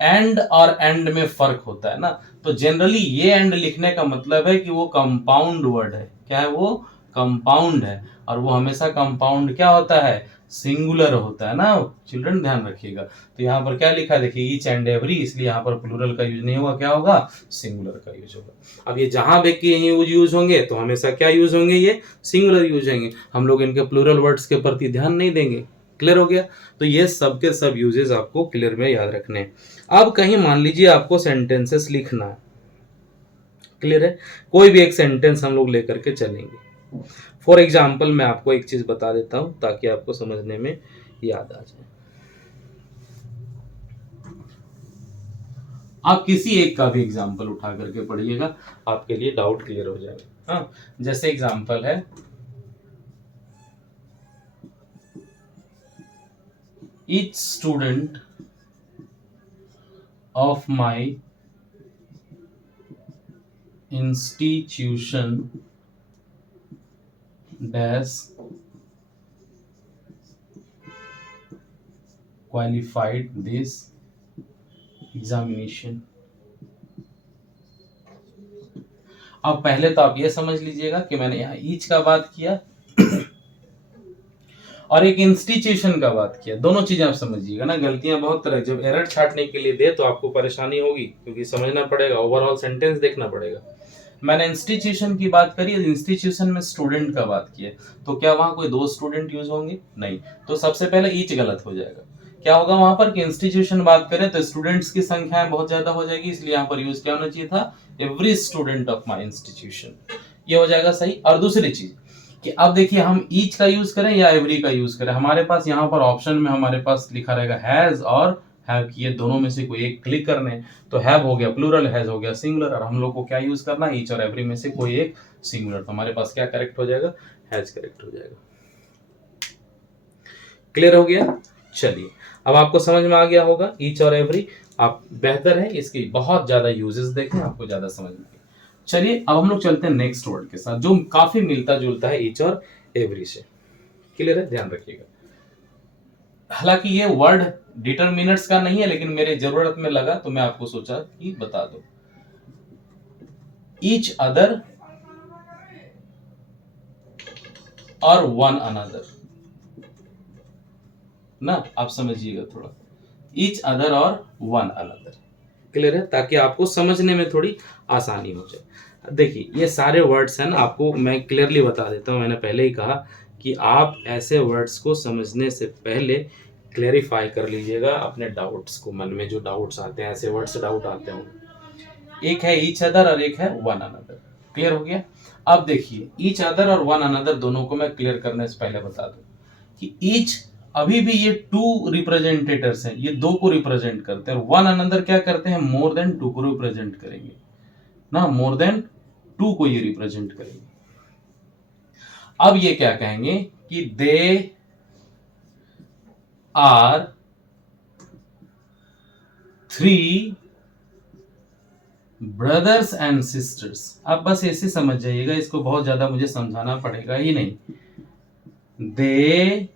एंड और एंड में फर्क होता है ना। तो जनरली ये एंड लिखने का मतलब है कि वो कंपाउंड वर्ड है। क्या है वो? कंपाउंड है, और वो हमेशा कंपाउंड क्या होता है? सिंगुलर होता है ना। चिल्ड्रन ध्यान रखिएगा। तो यहाँ पर क्या लिखा है देखिए, ईच एंड एवरी, इसलिए यहाँ पर प्लूरल का यूज नहीं होगा, क्या होगा? सिंगुलर का यूज होगा। अब ये जहां पे कि यूज होंगे तो हमेशा क्या यूज होंगे? ये सिंगुलर यूज होंगे। हम लोग इनके प्लूरल वर्ड्स के प्रति ध्यान नहीं देंगे। क्लियर हो गया? तो ये सब के सब यूजेस आपको क्लियर में याद रखने हैं। अब कहीं मान लीजिए आपको सेंटेंसेस लिखना है, क्लियर है? कोई भी एक सेंटेंस हम लोग लेकर के चलेंगे। फॉर एग्जाम्पल मैं आपको एक चीज बता देता हूं ताकि आपको समझने में याद आ जाए। आप किसी एक का भी एग्जाम्पल उठा करके पढ़िएगा, आपके लिए डाउट क्लियर हो जाएगा। हाँ, जैसे एग्जाम्पल है each student of my institution dash qualified this examination। अब पहले तो आप ये समझ लीजिएगा कि मैंने यहाँ ईच का बात किया और एक इंस्टीट्यूशन का बात किया। दोनों चीजें आप समझिएगा ना। गलतियां बहुत तरह, जब एरर छाटने के लिए दे तो आपको परेशानी होगी, क्योंकि समझना पड़ेगा, ओवरऑल सेंटेंस देखना पड़ेगा। मैंने इंस्टीट्यूशन की बात करी, इंस्टीट्यूशन में स्टूडेंट का बात की है, तो क्या वहां कोई 2 स्टूडेंट यूज होंगे? नहीं। तो सबसे पहले ईच गलत हो जाएगा। क्या होगा वहां पर कि इंस्टीट्यूशन बात करें तो स्टूडेंट्स की संख्या बहुत ज्यादा हो जाएगी, इसलिए यहाँ पर यूज क्या होना चाहिए था? Every student of my institution. ये हो जाएगा सही। और दूसरी चीज कि अब देखिए हम ईच का यूज करें या एवरी का यूज करें, हमारे पास यहाँ पर ऑप्शन में हमारे पास लिखा रहेगा हैज और हैव की, ये दोनों में से कोई एक क्लिक करने हैं। तो हैव हो गया प्लूरल, हैज हो गया सिंगुलर, और हम लोग को क्या यूज करना है? ईच और एवरी में से कोई एक सिंगुलर। तो हमारे पास क्या करेक्ट हो जाएगा? हैज करेक्ट हो जाएगा। क्लियर हो गया? चलिए, अब आपको समझ में आ गया होगा ईच और एवरी। आप बेहतर है इसकी बहुत ज्यादा यूजेस देखें, आपको ज्यादा समझ में आएगा। चलिए अब हम लोग चलते हैं नेक्स्ट वर्ड के साथ, जो काफी मिलता जुलता है ईच और एवरी से। क्लियर है? ध्यान रखिएगा। हालांकि ये वर्ड डिटरमिनर्स का नहीं है, लेकिन मेरे जरूरत में लगा तो मैं आपको सोचा कि बता दो। ईच अदर और वन अनदर ना, आप समझिएगा थोड़ा। ईच अदर और वन अनदर। क्लियर है? ताकि आपको समझने में थोड़ी आसानी हो जाए। देखिए ये सारे वर्ड्स हैं ना, आपको मैं क्लियरली बता देता हूं। मैंने पहले ही कहा कि आप ऐसे वर्ड्स को समझने से पहले क्लेरिफाई कर लीजिएगा अपने डाउट्स को, मन में जो डाउट्स आते हैं, ऐसे वर्ड से डाउट आते हैं। एक है ईच अदर और एक है वन अनदर। क्लियर हो गया? अब देखिए ईच अदर और वन अनदर दोनों को मैं क्लियर करने से पहले बता दूं कि ईच अभी भी ये 2 रिप्रेजेंटेटर्स हैं, ये 2 को रिप्रेजेंट करते हैं। वन अनदर क्या करते हैं? मोर देन 2 को रिप्रेजेंट करेंगे ना, मोर देन 2 को ये रिप्रेजेंट करेंगे। अब ये क्या कहेंगे कि they are 3 brothers and sisters. अब बस ऐसे समझ जाइएगा, इसको बहुत ज्यादा मुझे समझाना पड़ेगा ही नहीं। दे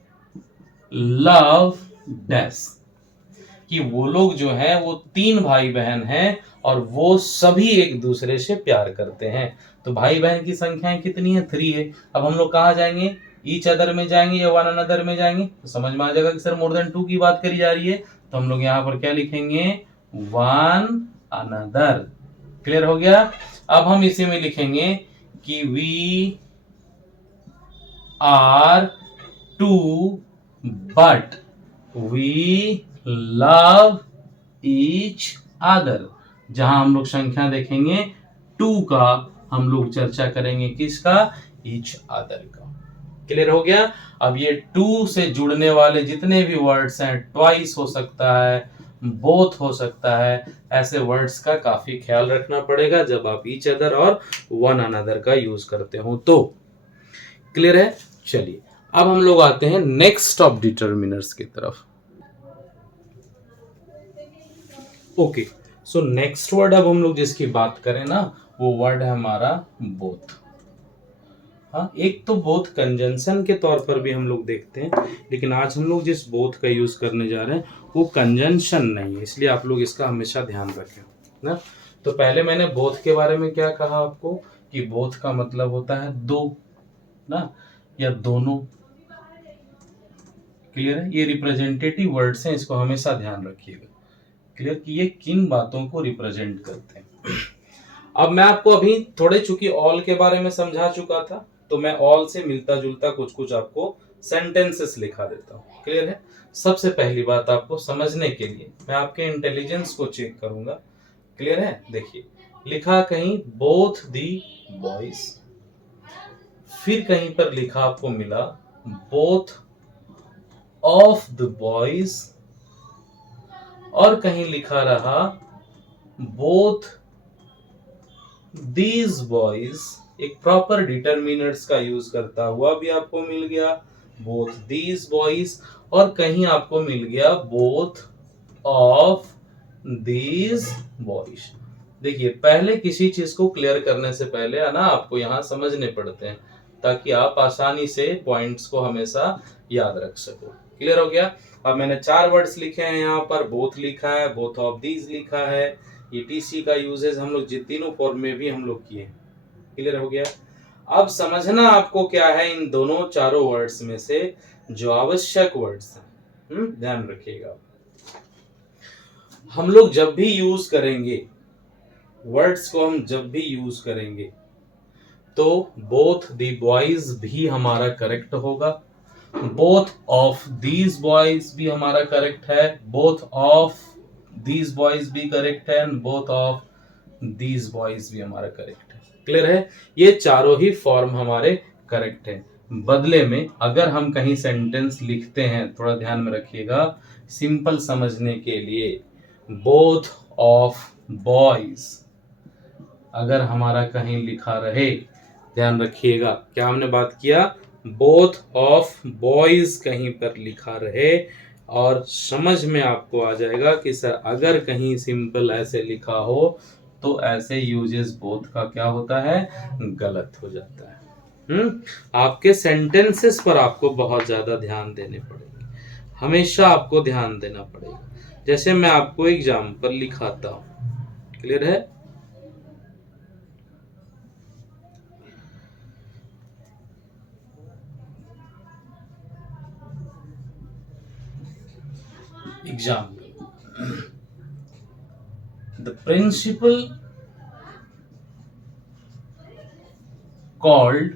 लव डैश, कि वो लोग जो है वो 3 भाई बहन हैं और वो सभी एक दूसरे से प्यार करते हैं। तो भाई बहन की संख्याएं कितनी है? 3 है। अब हम लोग कहाँ जाएंगे? ईच अदर में जाएंगे या वन अनदर में जाएंगे? तो समझ में आ जाएगा कि सर मोर देन 2 की बात करी जा रही है, तो हम लोग यहाँ पर क्या लिखेंगे? One another. क्लियर हो गया? अब हम इसी में लिखेंगे कि we are 2 but we love each other. जहां हम लोग संख्या देखेंगे 2 का, हम लोग चर्चा करेंगे किसका? ईच अदर का। क्लियर हो गया? अब ये 2 से जुड़ने वाले जितने भी वर्ड्स हैं, ट्वाइस हो सकता है, बोथ हो सकता है, ऐसे वर्ड्स का काफी ख्याल रखना पड़ेगा जब आप ईच अदर और वन अनदर का यूज करते हो तो। क्लियर है? चलिए अब हम लोग आते हैं नेक्स्ट ऑफ डिटरमिनर्स की तरफ। ओके, सो नेक्स्ट वर्ड अब हम लोग जिसकी बात करें ना, वो वर्ड है हमारा बोथ। हाँ, एक तो बोथ कंजंक्शन के तौर पर भी हम लोग देखते हैं, लेकिन आज हम लोग जिस बोथ का यूज करने जा रहे हैं वो कंजंक्शन नहीं है, इसलिए आप लोग इसका हमेशा ध्यान रखें ना। तो पहले मैंने बोथ के बारे में क्या कहा आपको कि बोथ का मतलब होता है 2 ना, या दोनों। क्लियर है? ये रिप्रेजेंटेटिव वर्ड्स हैं, इसको हमेशा ध्यान रखिएगा। क्लियर कि ये किन बातों को रिप्रेजेंट करते हैं। अब मैं आपको अभी थोड़े चूंकि ऑल के बारे में समझा चुका था, तो मैं ऑल से मिलता जुलता कुछ कुछ आपको सेंटेंसेस लिखा देता हूं। क्लियर है? सबसे पहली बात आपको समझने के लिए मैं आपके इंटेलिजेंस को चेक करूंगा। क्लियर है? देखिए लिखा कहीं बोथ दी बॉयज, फिर कहीं पर लिखा आपको मिला बोथ ऑफ द बॉयज, और कहीं लिखा रहा बोथ दीज बॉयज। एक प्रॉपर डिटरमिनर्स का यूज करता हुआ भी आपको मिल गया बोथ दीज बॉयज, और कहीं आपको मिल गया बोथ ऑफ दीज बॉयज। देखिए पहले किसी चीज को क्लियर करने से पहले है ना, आपको यहाँ समझने पड़ते हैं ताकि आप आसानी से पॉइंट्स को हमेशा याद रख सको। क्लियर हो गया? अब मैंने 4 वर्ड्स लिखे हैं यहाँ पर, बोथ लिखा है, बोथ ऑफ दीज लिखा है, ईटीसी का यूजेस हम लोग तीनों फॉर्म में भी हम लोग किए। क्लियर हो गया? अब समझना आपको क्या है इन दोनों चारों वर्ड्स में से जो आवश्यक वर्ड्स हैं। ध्यान रखिएगा, हम लोग जब भी यूज करेंगे वर्ड्स को हम जब भी यूज करेंगे तो बोथ द बॉयज भी हमारा करेक्ट होगा, बोथ ऑफ दीज बॉयज भी हमारा करेक्ट है, बोथ ऑफ दीज बॉयज भी करेक्ट है, and both of these boys भी हमारा करेक्ट है। क्लियर है? ये चारों ही फॉर्म हमारे करेक्ट है। बदले में अगर हम कहीं सेंटेंस लिखते हैं, थोड़ा ध्यान में रखिएगा सिंपल समझने के लिए, बोथ ऑफ बॉयज अगर हमारा कहीं लिखा रहे, ध्यान रखिएगा क्या हमने बात किया, बोथ ऑफ बॉयज कहीं पर लिखा रहे और समझ में आपको आ जाएगा कि सर अगर कहीं सिंपल ऐसे लिखा हो तो ऐसे यूजेस बोथ का क्या होता है, गलत हो जाता है। आपके सेंटेंसेस पर आपको बहुत ज्यादा ध्यान देने पड़ेंगे, हमेशा आपको ध्यान देना पड़ेगा। जैसे मैं आपको एग्जाम्पल लिखाता हूं, क्लियर है? Example. The principal called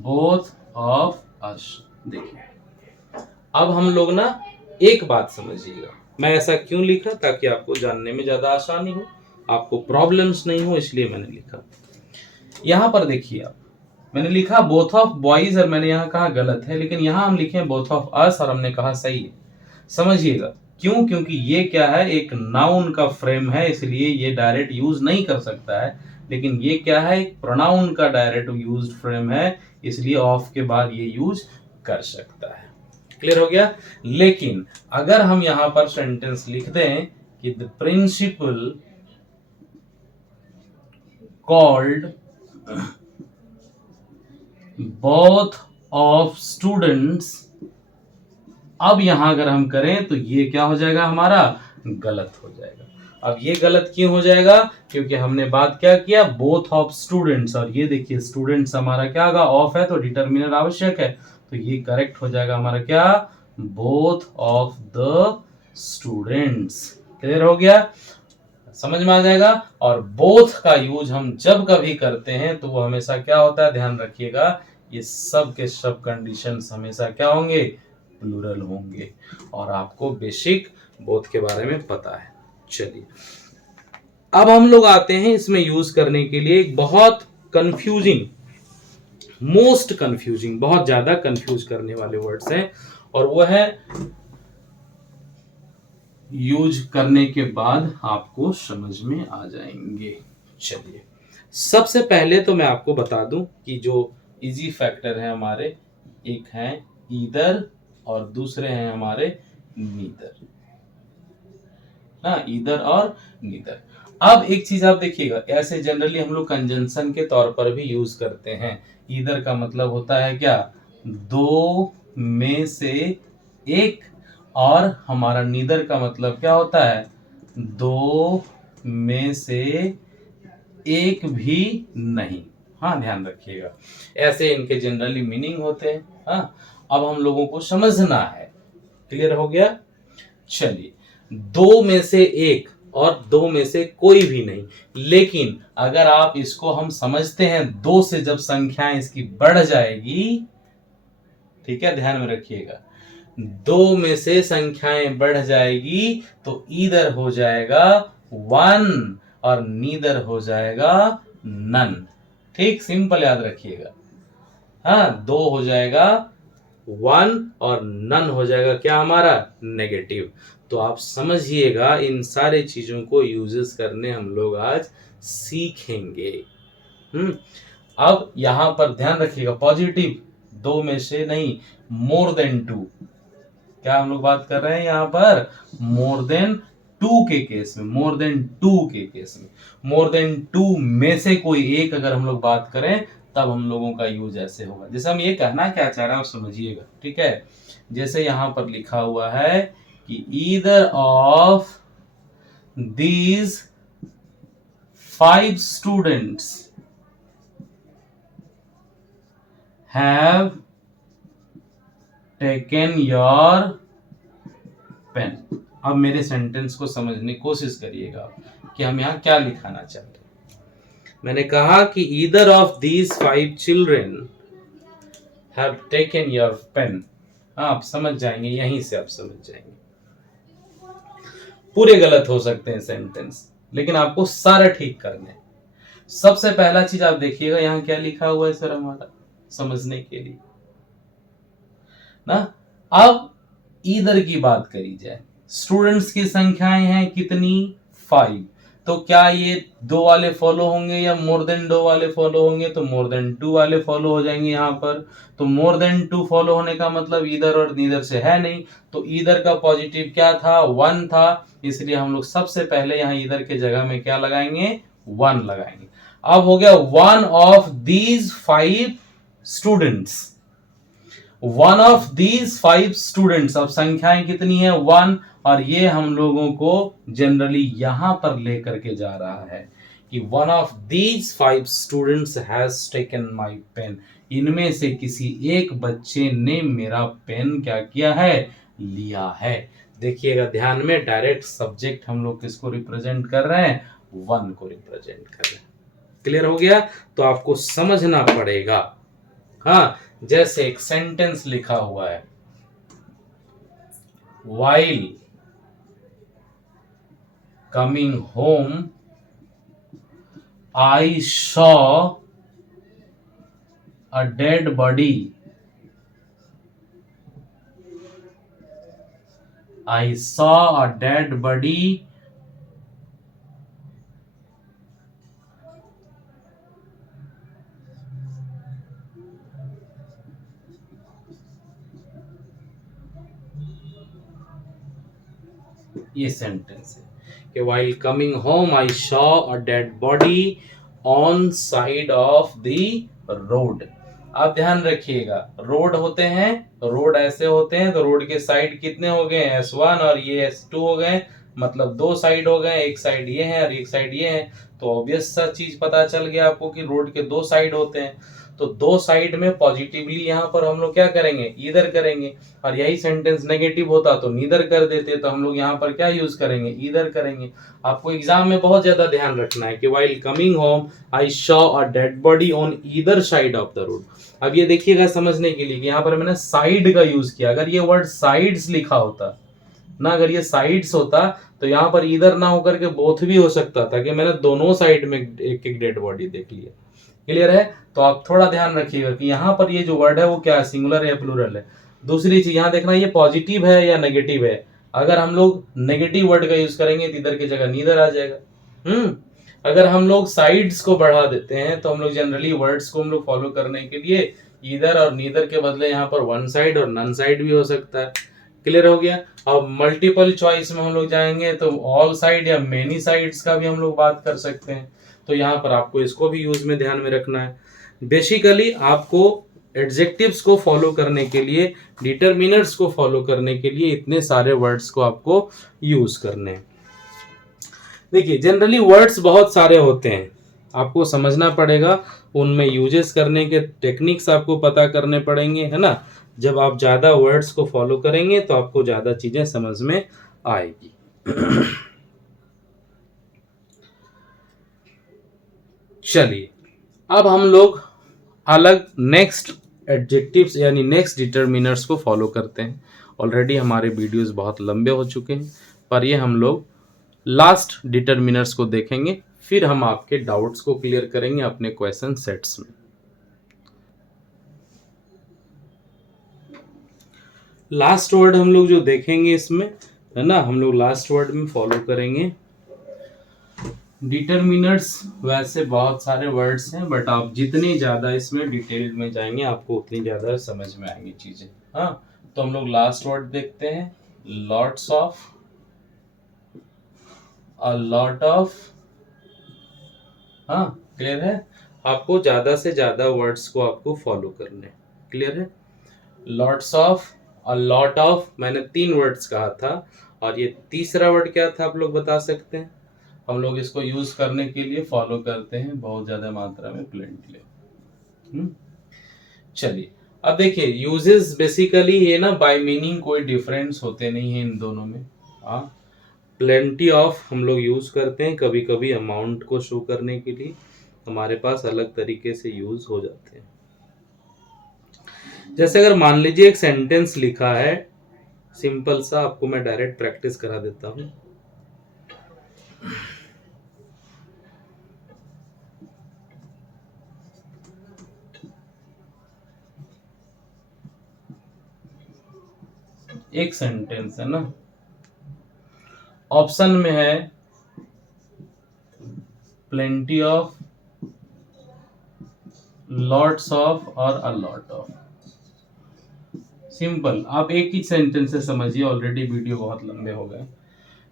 both of us. देखिए अब हम लोग ना एक बात समझिएगा, मैं ऐसा क्यों लिखा ताकि आपको जानने में ज्यादा आसानी हो, आपको प्रॉब्लम्स नहीं हो, इसलिए मैंने लिखा। यहां पर देखिए आप, मैंने लिखा बोथ ऑफ बॉयज और मैंने यहां कहा गलत है, लेकिन यहां हम लिखे बोथ ऑफ अस और हमने कहा सही है। समझिएगा क्यों, क्योंकि ये क्या है, एक नाउन का फ्रेम है, इसलिए ये डायरेक्ट यूज नहीं कर सकता है, लेकिन ये क्या है, एक प्रोनाउन का डायरेक्ट यूज फ्रेम है, इसलिए ऑफ के बाद ये यूज कर सकता है। क्लियर हो गया? लेकिन अगर हम यहां पर सेंटेंस लिख दें कि the principal called both of students, अब यहां अगर हम करें तो ये क्या हो जाएगा, हमारा गलत हो जाएगा। अब ये गलत क्यों हो जाएगा, क्योंकि हमने बात क्या किया, बोथ ऑफ स्टूडेंट्स, और ये देखिए स्टूडेंट्स हमारा क्या होगा, ऑफ है तो डिटर्मिनर आवश्यक है, तो ये करेक्ट हो जाएगा हमारा क्या, both of the students. Clear हो गया? समझ में आ जाएगा। और बोथ का यूज हम जब कभी करते हैं तो वो हमेशा क्या होता है, ध्यान रखिएगा, ये सब के सब कंडीशंस हमेशा क्या होंगे, प्लूरल होंगे, और आपको बेसिक बोथ के बारे में पता है। चलिए अब हम लोग आते हैं इसमें यूज करने के लिए एक बहुत कंफ्यूजिंग, मोस्ट कंफ्यूजिंग, बहुत ज्यादा कंफ्यूज करने वाले वर्ड्स हैं, और वो है यूज करने के बाद आपको समझ में आ जाएंगे। चलिए सबसे पहले तो मैं आपको बता दूं कि जो इजी फैक्टर है हमारे, एक है ईदर और दूसरे हैं हमारे नीदर, ना ईदर और नीदर। अब एक चीज आप देखिएगा, ऐसे जनरली हम लोग कंजंक्शन के तौर पर भी यूज करते हैं। ईदर का मतलब होता है क्या, दो में से एक, और हमारा नीदर का मतलब क्या होता है, दो में से एक भी नहीं। हाँ ध्यान रखिएगा, ऐसे इनके जनरली मीनिंग होते हैं। हाँ अब हम लोगों को समझना है। क्लियर हो गया? चलिए दो में से एक और दो में से कोई भी नहीं, लेकिन अगर आप इसको हम समझते हैं, दो से जब संख्याएं इसकी बढ़ जाएगी, ठीक है ध्यान में रखिएगा, दो में से संख्याएं बढ़ जाएगी तो ईदर हो जाएगा वन और नीदर हो जाएगा नन। ठीक, सिंपल याद रखिएगा। हाँ दो हो जाएगा वन और नन हो जाएगा क्या, हमारा नेगेटिव। तो आप समझिएगा इन सारे चीजों को यूजेस करने हम लोग आज सीखेंगे। अब यहां पर ध्यान रखिएगा, पॉजिटिव दो में से नहीं, मोर देन टू, क्या हम लोग बात कर रहे हैं यहां पर, मोर देन टू के केस में, मोर देन टू के केस में, मोर देन टू में से कोई एक अगर हम लोग बात करें तब हम लोगों का यूज ऐसे होगा। जैसे हम ये कहना क्या चाह रहे हैं आप समझिएगा, ठीक है। जैसे यहां पर लिखा हुआ है कि either of these 5 students have taken your pen. अब मेरे सेंटेंस को समझने की कोशिश करिएगा कि हम यहाँ क्या लिखाना चाहते हैं। मैंने कहा कि either of these 5 children have taken your pen. आप समझ जाएंगे, यहीं से आप समझ जाएंगे। पूरे गलत हो सकते हैं सेंटेंस, लेकिन आपको सारा ठीक करने हैं। सबसे पहला चीज आप देखिएगा यहाँ क्या लिखा हुआ है सर हमारा, समझने के लिए ना। अब ईदर की बात करी जाए, स्टूडेंट्स की संख्याएं हैं कितनी, 5। तो क्या ये 2 वाले फॉलो होंगे या मोर देन 2 वाले फॉलो होंगे, तो मोर देन 2 वाले फॉलो हो जाएंगे यहाँ पर। तो मोर देन 2 फॉलो होने का मतलब ईदर और नीदर से है नहीं, तो ईदर का पॉजिटिव क्या था, 1 था, इसलिए हम लोग सबसे पहले यहाँ ईदर के जगह में क्या लगाएंगे, 1 लगाएंगे। अब हो गया 1 of these 5 students, 1 of these 5 students. अब संख्याएं कितनी है, 1, और ये हम लोगों को जनरली यहां पर लेकर के जा रहा है कि 1 of these 5 students has taken my pen. इनमें से किसी एक बच्चे ने मेरा पेन क्या किया है, लिया है। देखिएगा ध्यान में, डायरेक्ट सब्जेक्ट हम लोग किसको रिप्रेजेंट कर रहे हैं, 1 को रिप्रेजेंट कर रहे हैं। क्लियर हो गया। तो आपको समझना पड़ेगा। हाँ, जैसे एक सेंटेंस लिखा हुआ है, while coming home I saw a dead body. I saw a dead body ये सेंटेंस है कि while coming home I saw a dead body on side of the road। आप ध्यान रखिएगा, रोड होते हैं, रोड ऐसे होते हैं, तो रोड के साइड कितने हो गए, S1 और ये S2 हो गए, मतलब 2 साइड हो गए, एक साइड ये है और एक साइड ये है। तो ऑब्वियस सा चीज पता चल गया आपको कि रोड के 2 साइड होते हैं। तो 2 साइड में पॉजिटिवली यहाँ पर हम लोग क्या करेंगे, ईदर करेंगे, और यही सेंटेंस नेगेटिव होता तो नीदर कर देते, तो हम लोग यहाँ पर क्या यूज करेंगे, ईदर करेंगे। आपको एग्जाम में बहुत ज्यादा ध्यान रखना है कि while coming home I saw a dead body on either side of the road. अब ये देखिएगा समझने के लिए कि यहाँ पर मैंने साइड का यूज किया। अगर ये वर्ड साइड्स लिखा होता ना, अगर ये साइड्स होता तो यहाँ पर इधर ना होकर के बोथ भी हो सकता था कि मैंने दोनों साइड में एक एक डेड बॉडी देख लिया। क्लियर है। तो आप थोड़ा ध्यान रखिएगा कि यहाँ पर ये जो वर्ड है वो क्या है, सिंगुलर है या प्लूरल है। दूसरी चीज यहाँ देखना, ये पॉजिटिव है या नेगेटिव है। अगर हम लोग नेगेटिव वर्ड का यूज करेंगे तो इधर की जगह नीदर आ जाएगा। अगर हम लोग साइड्स को बढ़ा देते हैं तो हम लोग जनरली वर्ड्स को हम लोग फॉलो करने के लिए इधर और नीदर के बदले यहाँ पर वन साइड और नन साइड भी हो सकता है। क्लियर हो गया। अब मल्टीपल चॉइस में हम लोग जाएंगे तो ऑल साइड या मेनी साइड्स का भी हम लोग बात कर सकते हैं। तो यहाँ पर आपको इसको भी यूज में ध्यान में रखना है। बेसिकली आपको एडजेक्टिव्स को फॉलो करने के लिए, डिटरमिनर्स को फॉलो करने के लिए इतने सारे वर्ड्स को आपको यूज करने हैं। देखिए जनरली वर्ड्स बहुत सारे होते हैं, आपको समझना पड़ेगा, उनमें यूजेस करने के टेक्निक्स आपको पता करने पड़ेंगे, है ना। जब आप ज्यादा वर्ड्स को फॉलो करेंगे तो आपको ज्यादा चीजें समझ में आएगी। चलिए अब हम लोग अलग नेक्स्ट एडजेक्टिव्स यानी नेक्स्ट डिटरमिनर्स को फॉलो करते हैं। ऑलरेडी हमारे वीडियोस बहुत लंबे हो चुके हैं, पर ये हम लोग लास्ट डिटरमिनर्स को देखेंगे, फिर हम आपके डाउट्स को क्लियर करेंगे अपने क्वेश्चन सेट्स में। लास्ट वर्ड हम लोग जो देखेंगे इसमें, है ना, हम लोग लास्ट वर्ड में फॉलो करेंगे डिटरमिनर्स। वैसे बहुत सारे वर्ड्स हैं, बट आप जितनी ज्यादा इसमें डिटेल में जाएंगे आपको उतनी ज्यादा समझ में आएंगी चीजें। हाँ, तो हम लोग लास्ट वर्ड देखते हैं, lots of, a lot of. हाँ क्लियर है। आपको ज्यादा से ज्यादा वर्ड्स को आपको फॉलो करने। क्लियर है। Lots of, a lot of, मैंने 3 वर्ड्स कहा था, और ये तीसरा वर्ड क्या था आप लोग बता सकते हैं। हम लोग इसको यूज करने के लिए फॉलो करते हैं बहुत ज्यादा मात्रा में, प्लेंटली। चलिए अब देखिए यूजेस, बेसिकली ये ना बाय मीनिंग कोई डिफरेंस होते नहीं है इन दोनों में। हाँ, प्लेंटी ऑफ हम लोग यूज करते हैं कभी कभी अमाउंट को शो करने के लिए, हमारे पास अलग तरीके से यूज हो जाते हैं। जैसे अगर मान लीजिए एक सेंटेंस लिखा है सिंपल सा, आपको मैं डायरेक्ट प्रैक्टिस करा देता हूं। एक सेंटेंस है ना, ऑप्शन में है प्लेंटी ऑफ, लॉट्स ऑफ और अ लॉट ऑफ। सिंपल, आप एक ही सेंटेंस से समझिए, ऑलरेडी वीडियो बहुत लंबे हो गए।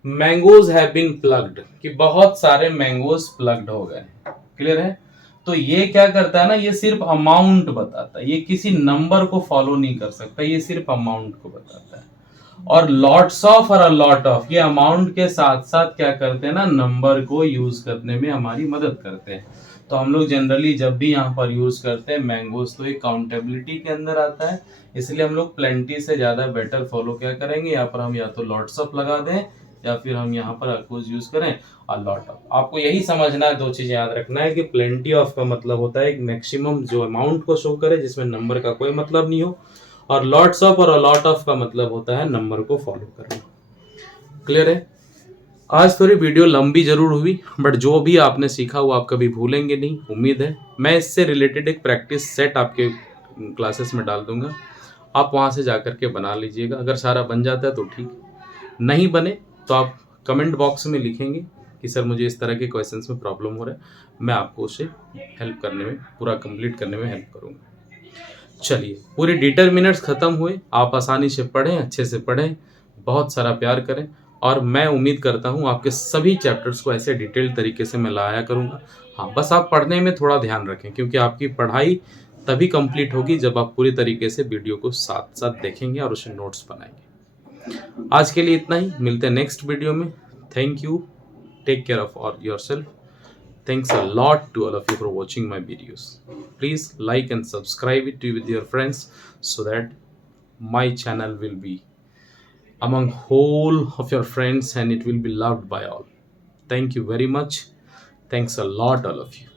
मैंगोज हैव बीन प्लग्ड, कि बहुत सारे मैंगोज प्लग्ड हो गए। क्लियर है? तो ये क्या करता है ना, ये सिर्फ अमाउंट बताता है, ये किसी नंबर को फॉलो नहीं कर सकता, ये सिर्फ अमाउंट को बताता है। और लॉट्स ऑफ और अ लॉट ऑफ, ये अमाउंट के साथ साथ क्या करते हैं ना, नंबर को यूज करने में हमारी मदद करते हैं। तो हम लोग जनरली जब भी यहाँ पर यूज करते हैं मैंगोज, तो ये काउंटेबिलिटी के अंदर आता है, इसलिए हम लोग प्लेंटी से ज्यादा बेटर फॉलो क्या करेंगे, यहाँ पर हम या तो लॉट्स ऑफ लगा दें या फिर हम यहाँ पर अकोज यूज करें और लॉट ऑफ। आपको यही समझना है, दो चीज याद रखना है कि प्लेंटी ऑफ का मतलब होता है एक मैक्सिमम जो अमाउंट को शो करे जिसमें नंबर का कोई मतलब नहीं हो, और लॉट्स ऑफ और अलॉट ऑफ का मतलब होता है नंबर को फॉलो करना। क्लियर है? आज थोड़ी वीडियो लंबी जरूर हुई, बट जो भी आपने सीखा वो आप कभी भूलेंगे नहीं, उम्मीद है। मैं इससे रिलेटेड एक प्रैक्टिस सेट आपके क्लासेस में डाल दूंगा, आप वहां से जाकर के बना लीजिएगा। अगर सारा बन जाता है तो ठीक, नहीं बने तो आप कमेंट बॉक्स में लिखेंगे कि सर मुझे इस तरह के क्वेश्चंस में प्रॉब्लम हो रहा है, मैं आपको उसे हेल्प करने में, पूरा कंप्लीट करने में हेल्प करूंगा। चलिए, पूरे डिटरमिनर्स खत्म हुए, आप आसानी से पढ़ें, अच्छे से पढ़ें, बहुत सारा प्यार करें, और मैं उम्मीद करता हूँ आपके सभी चैप्टर्स को ऐसे डिटेल तरीके से मैं लाया करूँगा। हाँ, बस आप पढ़ने में थोड़ा ध्यान रखें, क्योंकि आपकी पढ़ाई तभी कंप्लीट होगी जब आप पूरी तरीके से वीडियो को साथ साथ देखेंगे और उसे नोट्स बनाएंगे। आज के लिए इतना ही, मिलते हैं नेक्स्ट वीडियो में। Thank you, take care of yourself. Thanks a lot to all of you for watching my videos. Please like and subscribe it with your friends so that my channel will be among whole of your friends and it will be loved by all. Thank you very much. Thanks a lot all of you.